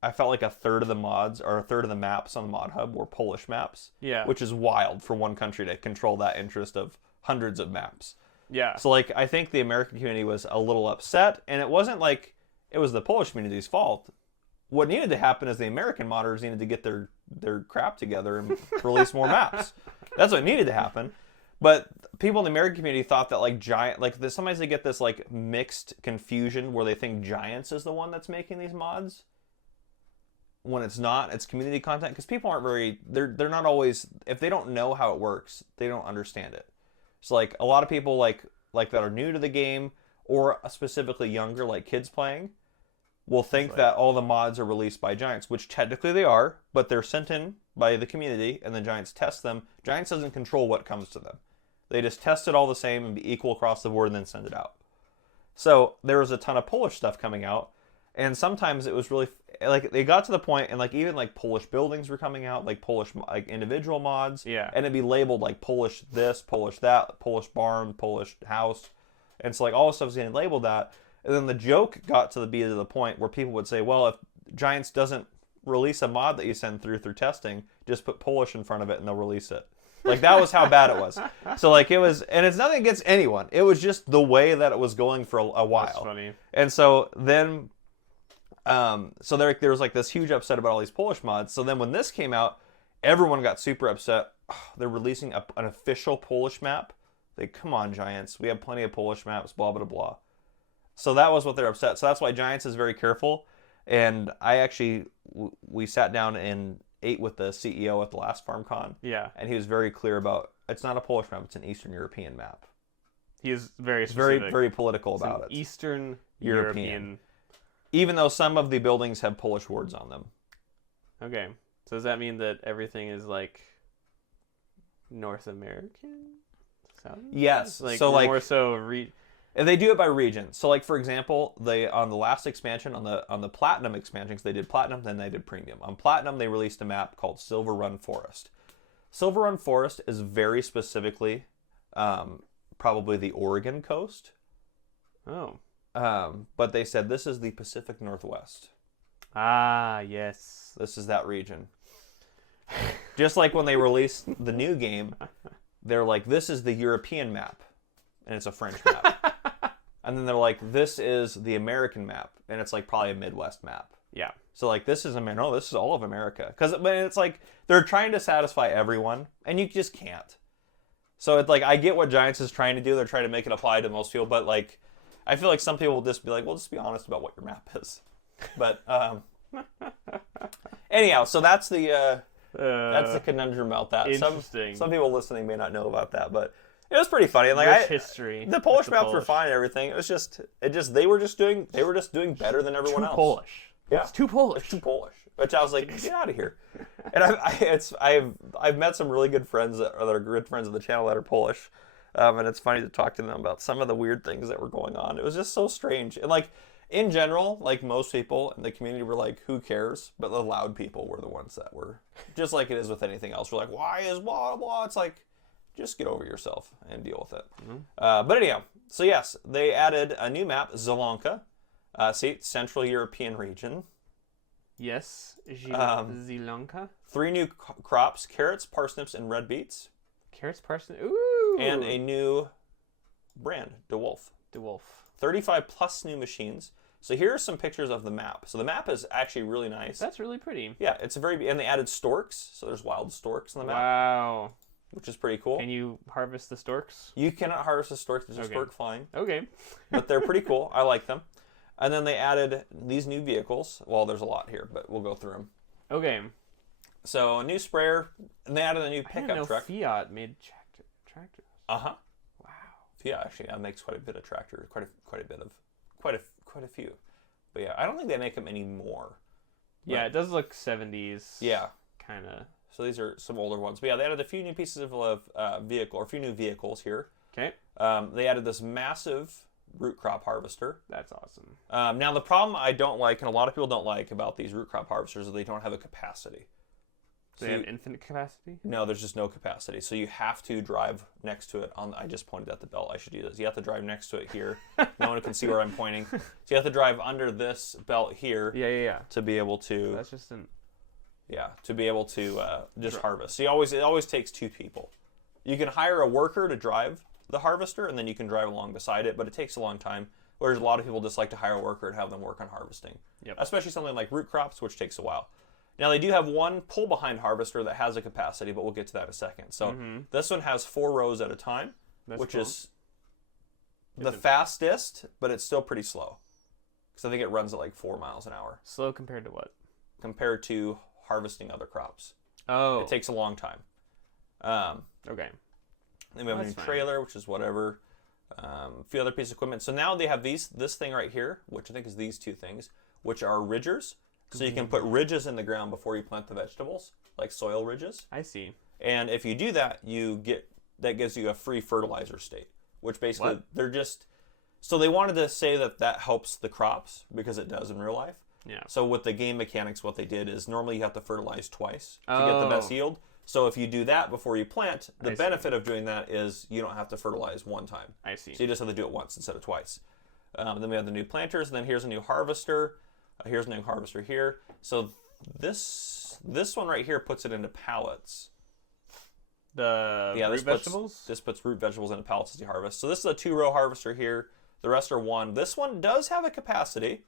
I felt like a third of the mods or a third of the maps on the Mod Hub were Polish maps. Yeah. Which is wild for one country to control that interest of hundreds of maps. Yeah. So like, I think the American community was a little upset, and it wasn't like it was the Polish community's fault. What needed to happen is the American modders needed to get their crap together and release more maps. That's what needed to happen. But people in the American community thought that like sometimes they get this like mixed confusion where they think Giants is the one that's making these mods, when it's not. It's community content, because people aren't they're not always, if they don't know how it works, they don't understand it. So like a lot of people like that are new to the game, or specifically younger, like kids playing, will think that all the mods are released by Giants, which technically they are, but they're sent in by the community and the Giants test them. Giants doesn't control what comes to them. They just test it all the same and be equal across the board and then send it out. So there was a ton of Polish stuff coming out, and sometimes it was really like they got to the point, and like even like Polish buildings were coming out, like Polish like individual mods. Yeah. And it'd be labeled like Polish this, Polish that, Polish barn, Polish house. And so like all the stuff was getting labeled that. And then the joke got to the point where people would say, well, if Giants doesn't release a mod that you send through testing, just put Polish in front of it and they'll release it. Like that was how bad it was. So like it was, and it's nothing against anyone. It was just the way that it was going for a while. That's funny. And so then, so there was like this huge upset about all these Polish mods. So then when this came out, everyone got super upset. Oh, they're releasing an official Polish map. Like, come on, Giants. We have plenty of Polish maps, blah, blah, blah. So that was what they're upset. So that's why Giants is very careful. And I actually, we sat down and ate with the CEO at the last FarmCon. Yeah. And he was very clear about, it's not a Polish map, it's an Eastern European map. He is very He's very, specific. very political It's about an it. Eastern European. European. Even though some of the buildings have Polish words on them. Okay. So does that mean that everything is like North American? South? Yes. Like So, like- more so And they do it by region. So, like for example, they on the last expansion, on the Platinum expansions, they did Platinum, then they did Premium. On Platinum, they released a map called Silver Run Forest. Silver Run Forest is very specifically probably the Oregon coast, Oh. but they said this is the Pacific Northwest. Ah, yes. This is that region. Just like when they released the new game, they're like, this is the European map, and it's a French map. And then they're like, this is the American map, and it's like probably a Midwest map. Yeah. So like, this is no, this is all of America. Because it's like they're trying to satisfy everyone, and you just can't. So it's like, I get what Giants is trying to do. They're trying to make it apply to most people, but like, I feel like some people will just be like, well, just be honest about what your map is. But anyhow, so that's the conundrum about that. Interesting. Some people listening may not know about that, but it was pretty funny. And like Rich history. the Polish with maps were fine and everything. It was just they were just doing better than everyone Too else. Polish. Yeah. It's too Polish. Too Polish. Which I was like, get out of here. And I've met some really good friends that are good friends of the channel that are Polish, and it's funny to talk to them about some of the weird things that were going on. It was just so strange. And like in general, like most people in the community were like, who cares? But the loud people were the ones that were just like it is with anything else. We're like, why is blah blah? It's like, just get over yourself and deal with it. But anyhow, so yes, they added a new map, Zelonka. See, Central European region. Yes, Zielonka. 3 new crops, carrots, parsnips, and red beets. Carrots, parsnips. Ooh. And a new brand, DeWolf. DeWolf. 35 plus new machines. So here are some pictures of the map. So the map is actually really nice. That's really pretty. Yeah, it's and they added storks. So there's wild storks on the map, Wow. which is pretty cool. Can you harvest the storks? You cannot harvest the storks. There's a Okay. stork flying. Okay. But they're pretty cool. I like them. And then they added these new vehicles. Well, there's a lot here, but we'll go through them. Okay. So a new sprayer, and they added a new I didn't pickup know truck. Fiat made tractors. Uh-huh. Wow. Yeah, actually, that makes quite a bit of tractor, quite a few. But yeah, I don't think they make them anymore. Yeah, it does look 70s. Yeah. Kind of. So these are some older ones. But yeah, they added a few new pieces of vehicle, or a few new vehicles here. Okay. They added this massive root crop harvester. That's awesome. Now the problem I don't like, and a lot of people don't like about these root crop harvesters, is they don't have a capacity. Do they have infinite capacity? No, there's just no capacity. So you have to drive next to it. I just pointed at the belt. I should do this. You have to drive next to it here. No one can see where I'm pointing. So you have to drive under this belt here Yeah. to be able to. That's just an. Yeah, to be able to just harvest. So it always takes 2 people. You can hire a worker to drive the harvester, and then you can drive along beside it, but it takes a long time. Whereas a lot of people just like to hire a worker and have them work on harvesting. Yep. Especially something like root crops, which takes a while. Now they do have one pull-behind harvester that has a capacity, but we'll get to that in a second. So this one has 4 rows at a time, That's which cool. is the fastest, but it's still pretty slow. Because I think it runs at like 4 miles an hour Slow compared to what? compared to harvesting other crops. Oh. It takes a long time. Okay. Then we have a new That's fine. trailer, which is whatever. A few other pieces of equipment. So now they have this thing right here, which I think is these 2 things, which are ridgers. So you can put ridges in the ground before you plant the vegetables, like soil ridges. I see. And if you do that, that gives you a free fertilizer state, which basically What? they're just. So they wanted to say that helps the crops because it does in real life. Yeah. So with the game mechanics, what they did is normally you have to fertilize twice to get the best Oh. yield. So if you do that before you plant, the I see. benefit of doing that is you don't have to fertilize one time. I see. So you just have to do it once instead of twice. Then we have the new planters, and then here's a new harvester. Here's a new harvester here. So this one right here puts it into pallets. The Yeah, root this vegetables? This puts root vegetables into pallets as you harvest. So this is a 2-row harvester here. The rest are 1. This one does have a capacity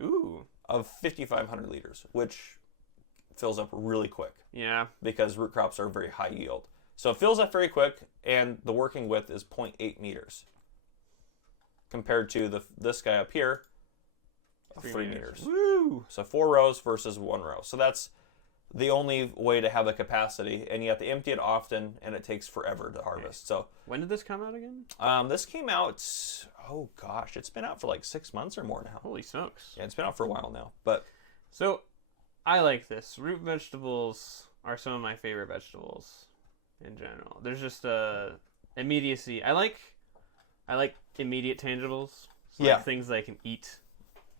Ooh. of 5,500 liters, which fills up really quick Yeah. because root crops are very high yield. So it fills up very quick, and the working width is 0.8 meters compared to this guy up here of 3 meters. Woo! So 4 rows versus 1 row. So that's the only way to have the capacity, and you have to empty it often, and it takes forever to harvest. So When did this come out again? this came out, oh gosh, it's been out for like 6 months or more now. Holy smokes. Yeah, it's been out for a while now. But So, I like this. Root vegetables are some of my favorite vegetables in general. There's just a immediacy. I like immediate tangibles. So Yeah. like things that I can eat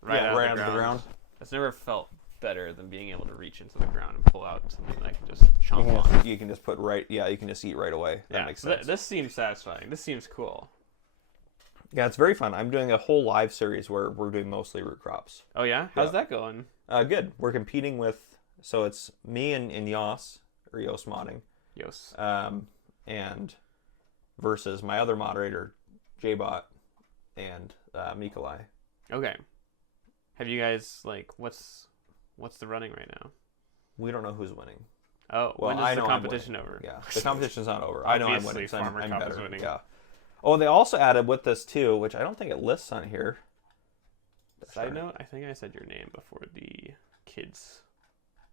right out right of the out of the ground. ground. It's never felt better than being able to reach into the ground and pull out something that I can just chomp on. you can just you can just eat right away. That makes so sense. this seems satisfying. This seems cool. Yeah, it's very fun. I'm doing a whole live series where we're doing mostly root crops. Oh yeah? How's that going? Good. We're competing with, so it's me and Yos, or Yos Modding, Yos. and versus my other moderator, Jbot, and Mikolai. Okay. Have you guys, like, what's the running right now? We don't know who's winning. Oh, Well, when I is the know I'm competition winning. over? Yeah, the competition's not over. I know I'm Obviously, winning. So Farmer I'm Cup is better. winning. Yeah. Oh, they also added with this too, which I don't think it lists on here. Side note, I think I said your name before the kids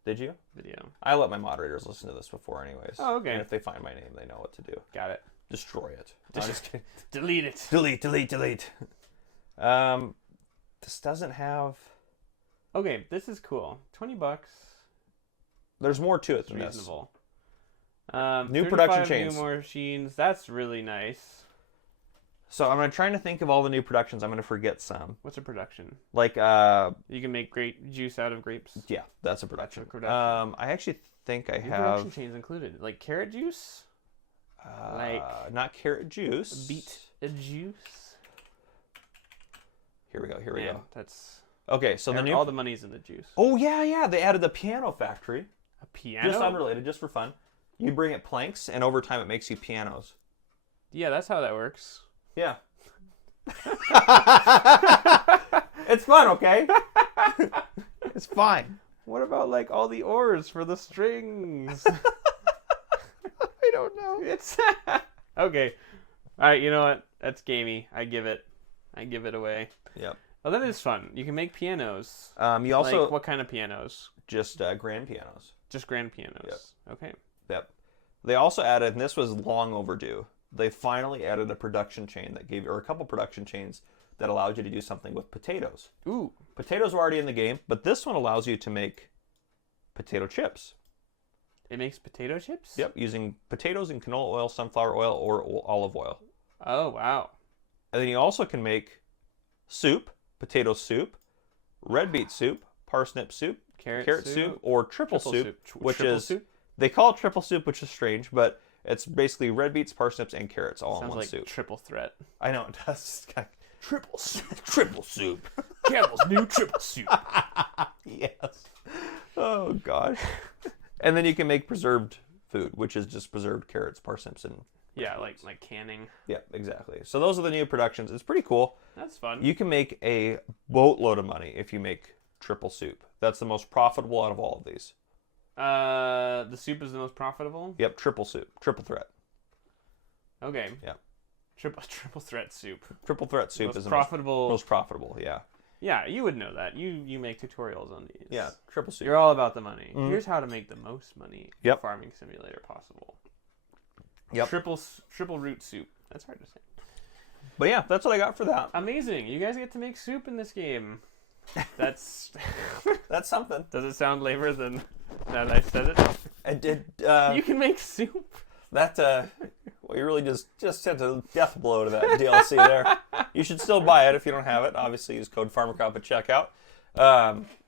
Did you? video. I let my moderators listen to this before, anyways. Oh, okay. And if they find my name, they know what to do. Got it. Destroy it. No, I'm just kidding. Delete it. Delete. This doesn't have. Okay, this is cool. $20. There's more to it It's than this. reasonable. New production 35 chains. New machines. That's really nice. So I'm trying to think of all the new productions. I'm going to forget some. What's a production? Like, You can make grape juice out of grapes. yeah, that's a production. That's a production. I actually think I New have production chains included, like carrot juice, not carrot juice. beet juice. Here we go. Here we Man, go. that's Okay, so the new. all the money's in the juice. Oh yeah. They added the piano factory. A piano. Just unrelated, just for fun. You bring it planks, and over time it makes you pianos. Yeah, that's how that works. Yeah. It's fun, okay? It's fine. What about like all the oars for the strings? I don't know. It's okay. All right, you know what? That's gamey. I give it away. Yep. Oh, that is fun. You can make pianos. You also Like what kind of pianos? just grand pianos. Just grand pianos. Okay. Yep. They also added, and this was long overdue. They finally added a production chain that gave, or a couple production chains that allowed you to do something with potatoes. Ooh. Potatoes were already in the game, but this one allows you to make potato chips. It makes potato chips? Yep, using potatoes and canola oil, sunflower oil, or olive oil. Oh, wow. And then you also can make soup, potato soup, red beet soup, parsnip soup, Carrot soup, or triple soup, which Triple is soup? they call it triple soup, which is strange, but it's basically red beets, parsnips, and carrots all in Sounds one like soup. triple threat. I know it does. Triple soup. Triple soup. Campbell's new triple soup. Yes. Oh gosh. And then you can make preserved food, which is just preserved carrots, parsnips, and Yeah, like canning. yeah, exactly. So those are the new productions. It's pretty cool. That's fun. You can make a boatload of money if you make triple soup. That's the most profitable out of all of these. The soup is the most profitable. Yep, triple soup, triple threat. Okay. Yeah. Triple threat soup. Triple threat soup Most is the profitable. most profitable. Yeah. Yeah, you would know that. You make tutorials on these. Yeah, triple soup. You're all about the money. Mhm. Here's how to make the most money. Yep. Farming simulator possible. Yep. Triple root soup. That's hard to say. But yeah, that's what I got for that. Amazing. You guys get to make soup in this game. That's. That's something. Does it sound lamer than that I said it? And did You can make soup. that? Well, you really just sent a death blow to that DLC there. You should still buy it if you don't have it. Obviously, use code FarmerCop at checkout.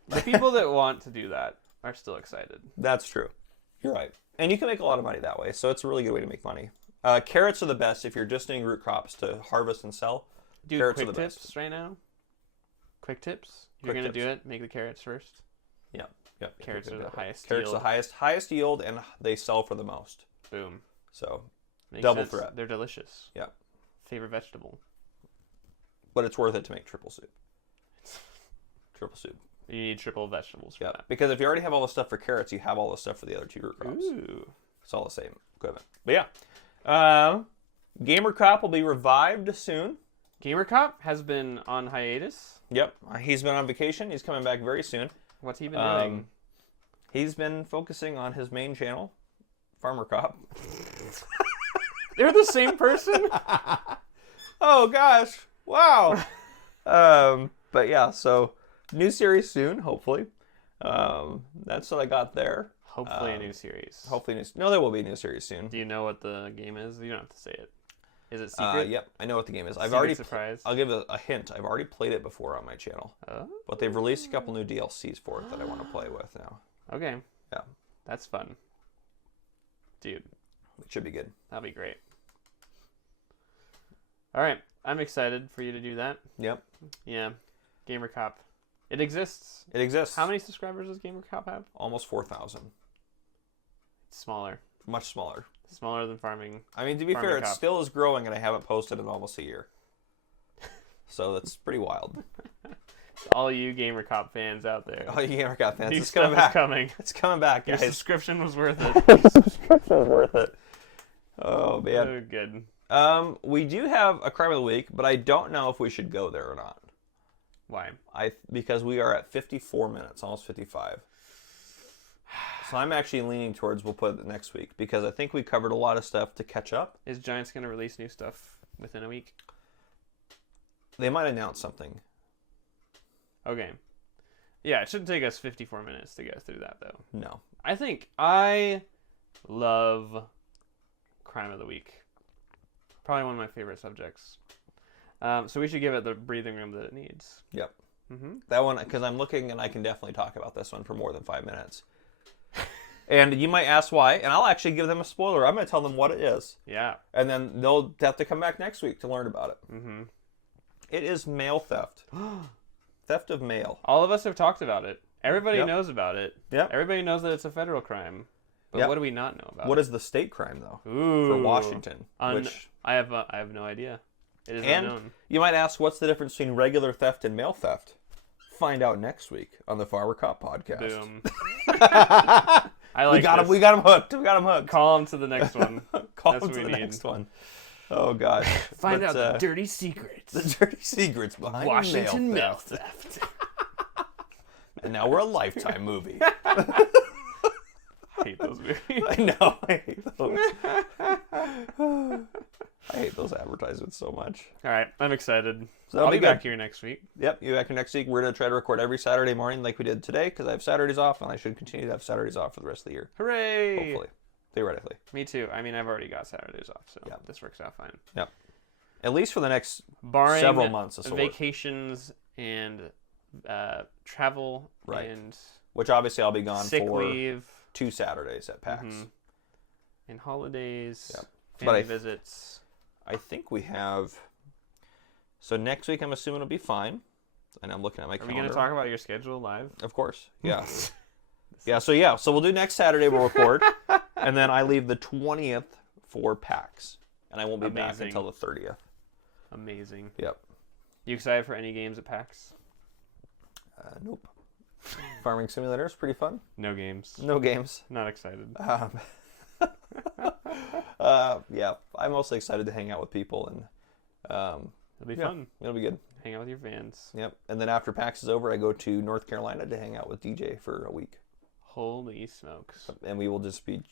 The people that want to do that are still excited. That's true. You're right. And you can make a lot of money that way, so it's a really good way to make money. Carrots are the best if you're just doing root crops to harvest and sell. Do Carrots are quick the tips best. right now. Quick tips. If you're Quick gonna do tips. it, make the carrots first. Yep. Carrots are the highest Carrots yield. the highest yield, and they sell for the most. Boom. So, Makes Double sense. threat. They're delicious. yeah. Favorite vegetable. But it's worth it to make triple soup. Triple soup. You need triple vegetables for Yeah. that. Because if you already have all the stuff for carrots, you have all the stuff for the other two root crops. Ooh. It's all the same equipment. But yeah. Gamer Cop will be revived soon. Gamer Cop has been on hiatus. Yep. He's been on vacation. He's coming back very soon. What's he been doing? He's been focusing on his main channel, Farmer Cop. They're the same person? Oh gosh! Wow. But yeah, so new series soon, hopefully. That's what I got there. Hopefully a new series. Hopefully, no, there will be a new series soon. Do you know what the game is? You don't have to say it. Is it secret? Yep, I know what the game is. I've Secret already. surprise. I'll give a hint. I've already played it before on my channel, Oh, but they've released a couple new DLCs for it that I want to play with now. okay. Yeah, That's fun. Dude, it should be good. that'll be great. All right. I'm excited for you to do that. Yep, Yeah. Gamer Cop. It exists. it exists. How many subscribers does Gamer Cop have? Almost 4,000. It's smaller. Much smaller. Smaller than farming. I mean, to be Farming fair, it Cop. still is growing, and I haven't posted in almost a year. So that's pretty wild. All you Gamer Cop fans out there. Oh, you Gamer Cop fans, New it's stuff coming is back. coming. It's coming back, Your guys. subscription was worth it. Subscription is worth it. Oh man. Oh, good. We do have a crime of the week, but I don't know if we should go there or not. Why? Because we are at 54 minutes, almost 55. So I'm actually leaning towards we'll put it next week because I think we covered a lot of stuff to catch up. Is Giants going to release new stuff within a week? They might announce something. Okay. Yeah, it shouldn't take us 54 minutes to go through that, though. No. I love Crime of the Week. Probably one of my favorite subjects. So we should give it the breathing room that it needs. Yep. Mm-hmm. That one, because I'm looking and I can definitely talk about this one for more than 5 minutes. And you might ask why, and I'll actually give them a spoiler. I'm going to tell them what it is. Yeah. And then they'll have to come back next week to learn about it. Mm-hmm. It is mail theft. Theft of mail. All of us have talked about it. Everybody Yep. knows about it. Yep. Everybody knows that it's a federal crime. But Yep. what do we not know about What it? is the state crime, though, Ooh. for Washington? Which I have no idea. It is And unknown. you might ask, what's the difference between regular theft and mail theft? Find out next week on the Farmer Cop podcast. Boom. I like we got him. this. We got him hooked. We got him hooked. Call him to the next one. Call That's him what to we the need. next one. Oh God. Find But, out the dirty secrets. the dirty secrets behind Washington mail mail theft. theft. And now we're a Lifetime movie. I hate those movies. I know. I hate those. I hate those advertisements so much. All right, I'm excited. So I'll that'll be be back good. here next week. Yep, you back here next week. We're going to try to record every Saturday morning like we did today because I have Saturdays off and I should continue to have Saturdays off for the rest of the year. Hooray! Hopefully. Theoretically. Me too. I mean, I've already got Saturdays off, so Yeah. this works out fine. Yep. At least for the next Barring several months of sort. vacations and travel Right. and Which obviously I'll be gone sick for leave 2 Saturdays at PAX. Mhm. and holidays, Yep. But family I- visits. I think we have... So next week I'm assuming it'll be fine. And I'm looking at my Are we calendar. going to talk about your schedule live? Of course. Yeah. So we'll do next Saturday we'll record. And then I leave the 20th for PAX. And I won't be back Amazing. until the 30th. Amazing. Yep. You excited for any games at PAX? Nope. Farming Simulator is pretty fun. No games. No games. Not excited. Yeah, I'm mostly excited to hang out with people and It'll be yeah, fun. it'll be good. Hang out with your fans. Yep. And then after PAX is over, I go to North Carolina to hang out with DJ for a week, Holy smokes. and we will just be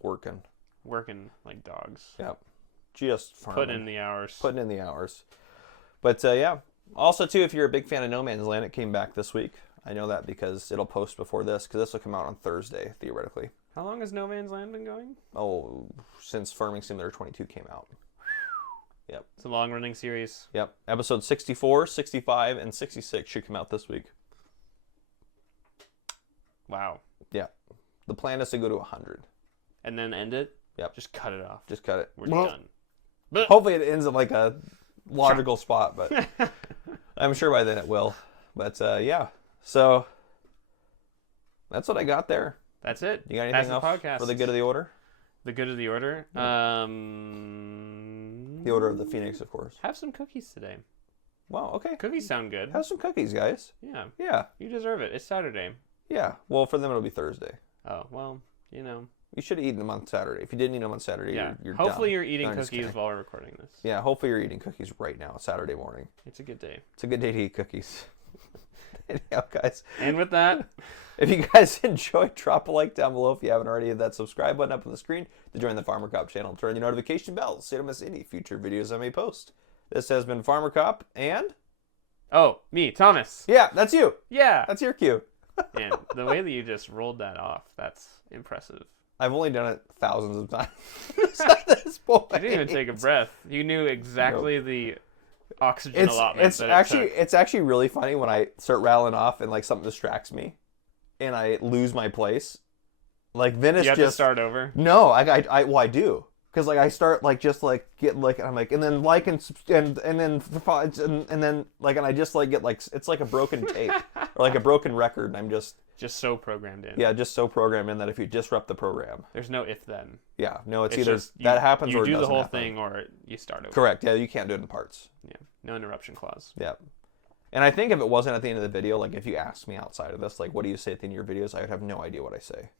working. Working like dogs. Yep. Just farming. Put in the hours. Putting in the hours. But yeah. Also too, if you're a big fan of No Man's Land, it came back this week. I know that because it'll post before this, because this will come out on Thursday theoretically. How long has No Man's Land been going? Oh, since Farming Simulator 22 came out. Yep. It's a long running series. Yep. Episode 64, 65, and 66 should come out this week. Wow. Yeah. The plan is to go to 100. And then end it? Yep. Just cut it off. Just cut it. We're done. Hopefully it ends at like a logical spot, but I'm sure by then it will. But yeah. So that's what I got there. That's it. You got That's anything the else podcast. for the good of the order? The good of the order? The Order of the Phoenix, of course. Have some cookies today. Wow, okay. Cookies sound good. Have some cookies, guys. Yeah. Yeah. You deserve it. It's Saturday. Yeah. Well, for them it'll be Thursday. Oh, well, you know. You should have eaten them on Saturday. If you didn't eat them on Saturday, Yeah. you're Hopefully dumb. you're eating No, I'm just cookies kidding. while we're recording this. Yeah, hopefully you're eating cookies right now, Saturday morning. It's a good day. It's a good day to eat cookies. Anyhow, guys, And with that, if you guys enjoyed, drop a like down below if you haven't already. Hit that subscribe button up on the screen to join the Farmer Cop channel. Turn the notification bell so you don't miss any future videos I may post. This has been Farmer Cop, and oh, me, Thomas. yeah, that's you. Yeah. That's your cue. And the way that you just rolled that off, that's impressive. I've only done it thousands of times at this point. You didn't even take a breath. You knew exactly the oxygen allotment It's that actually it took. it's actually really funny when I start rattling off and like something distracts me, and I lose my place. Like then it's You have just to start over. no. I do because like I start like just like get like I'm like and then like and then like and I just like get like it's like a broken tape or like a broken record, and I'm just So programmed in. just so programmed in that if you disrupt the program, There's no if then. yeah, no, it's It's either just that happens you or it do the doesn't whole happen. thing or you start over. Correct. Yeah, you can't do it in parts. Yeah. No interruption clause. Yeah. And I think if it wasn't at the end of the video, like if you asked me outside of this, like what do you say at the end of your videos, I would have no idea what I say.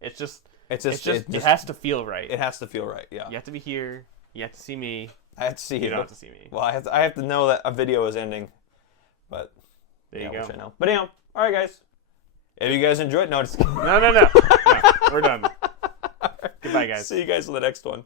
It's just It it has to feel right. it has to feel right. Yeah. You have to be here. You have to see me. I have to see You you. don't have to see me. Well, I have to know that a video is ending. But There yeah, you which go. I know. But anyhow, all right, guys. If you guys enjoyed, no, just No. No, we're done. Goodbye, guys. see you guys in the next one.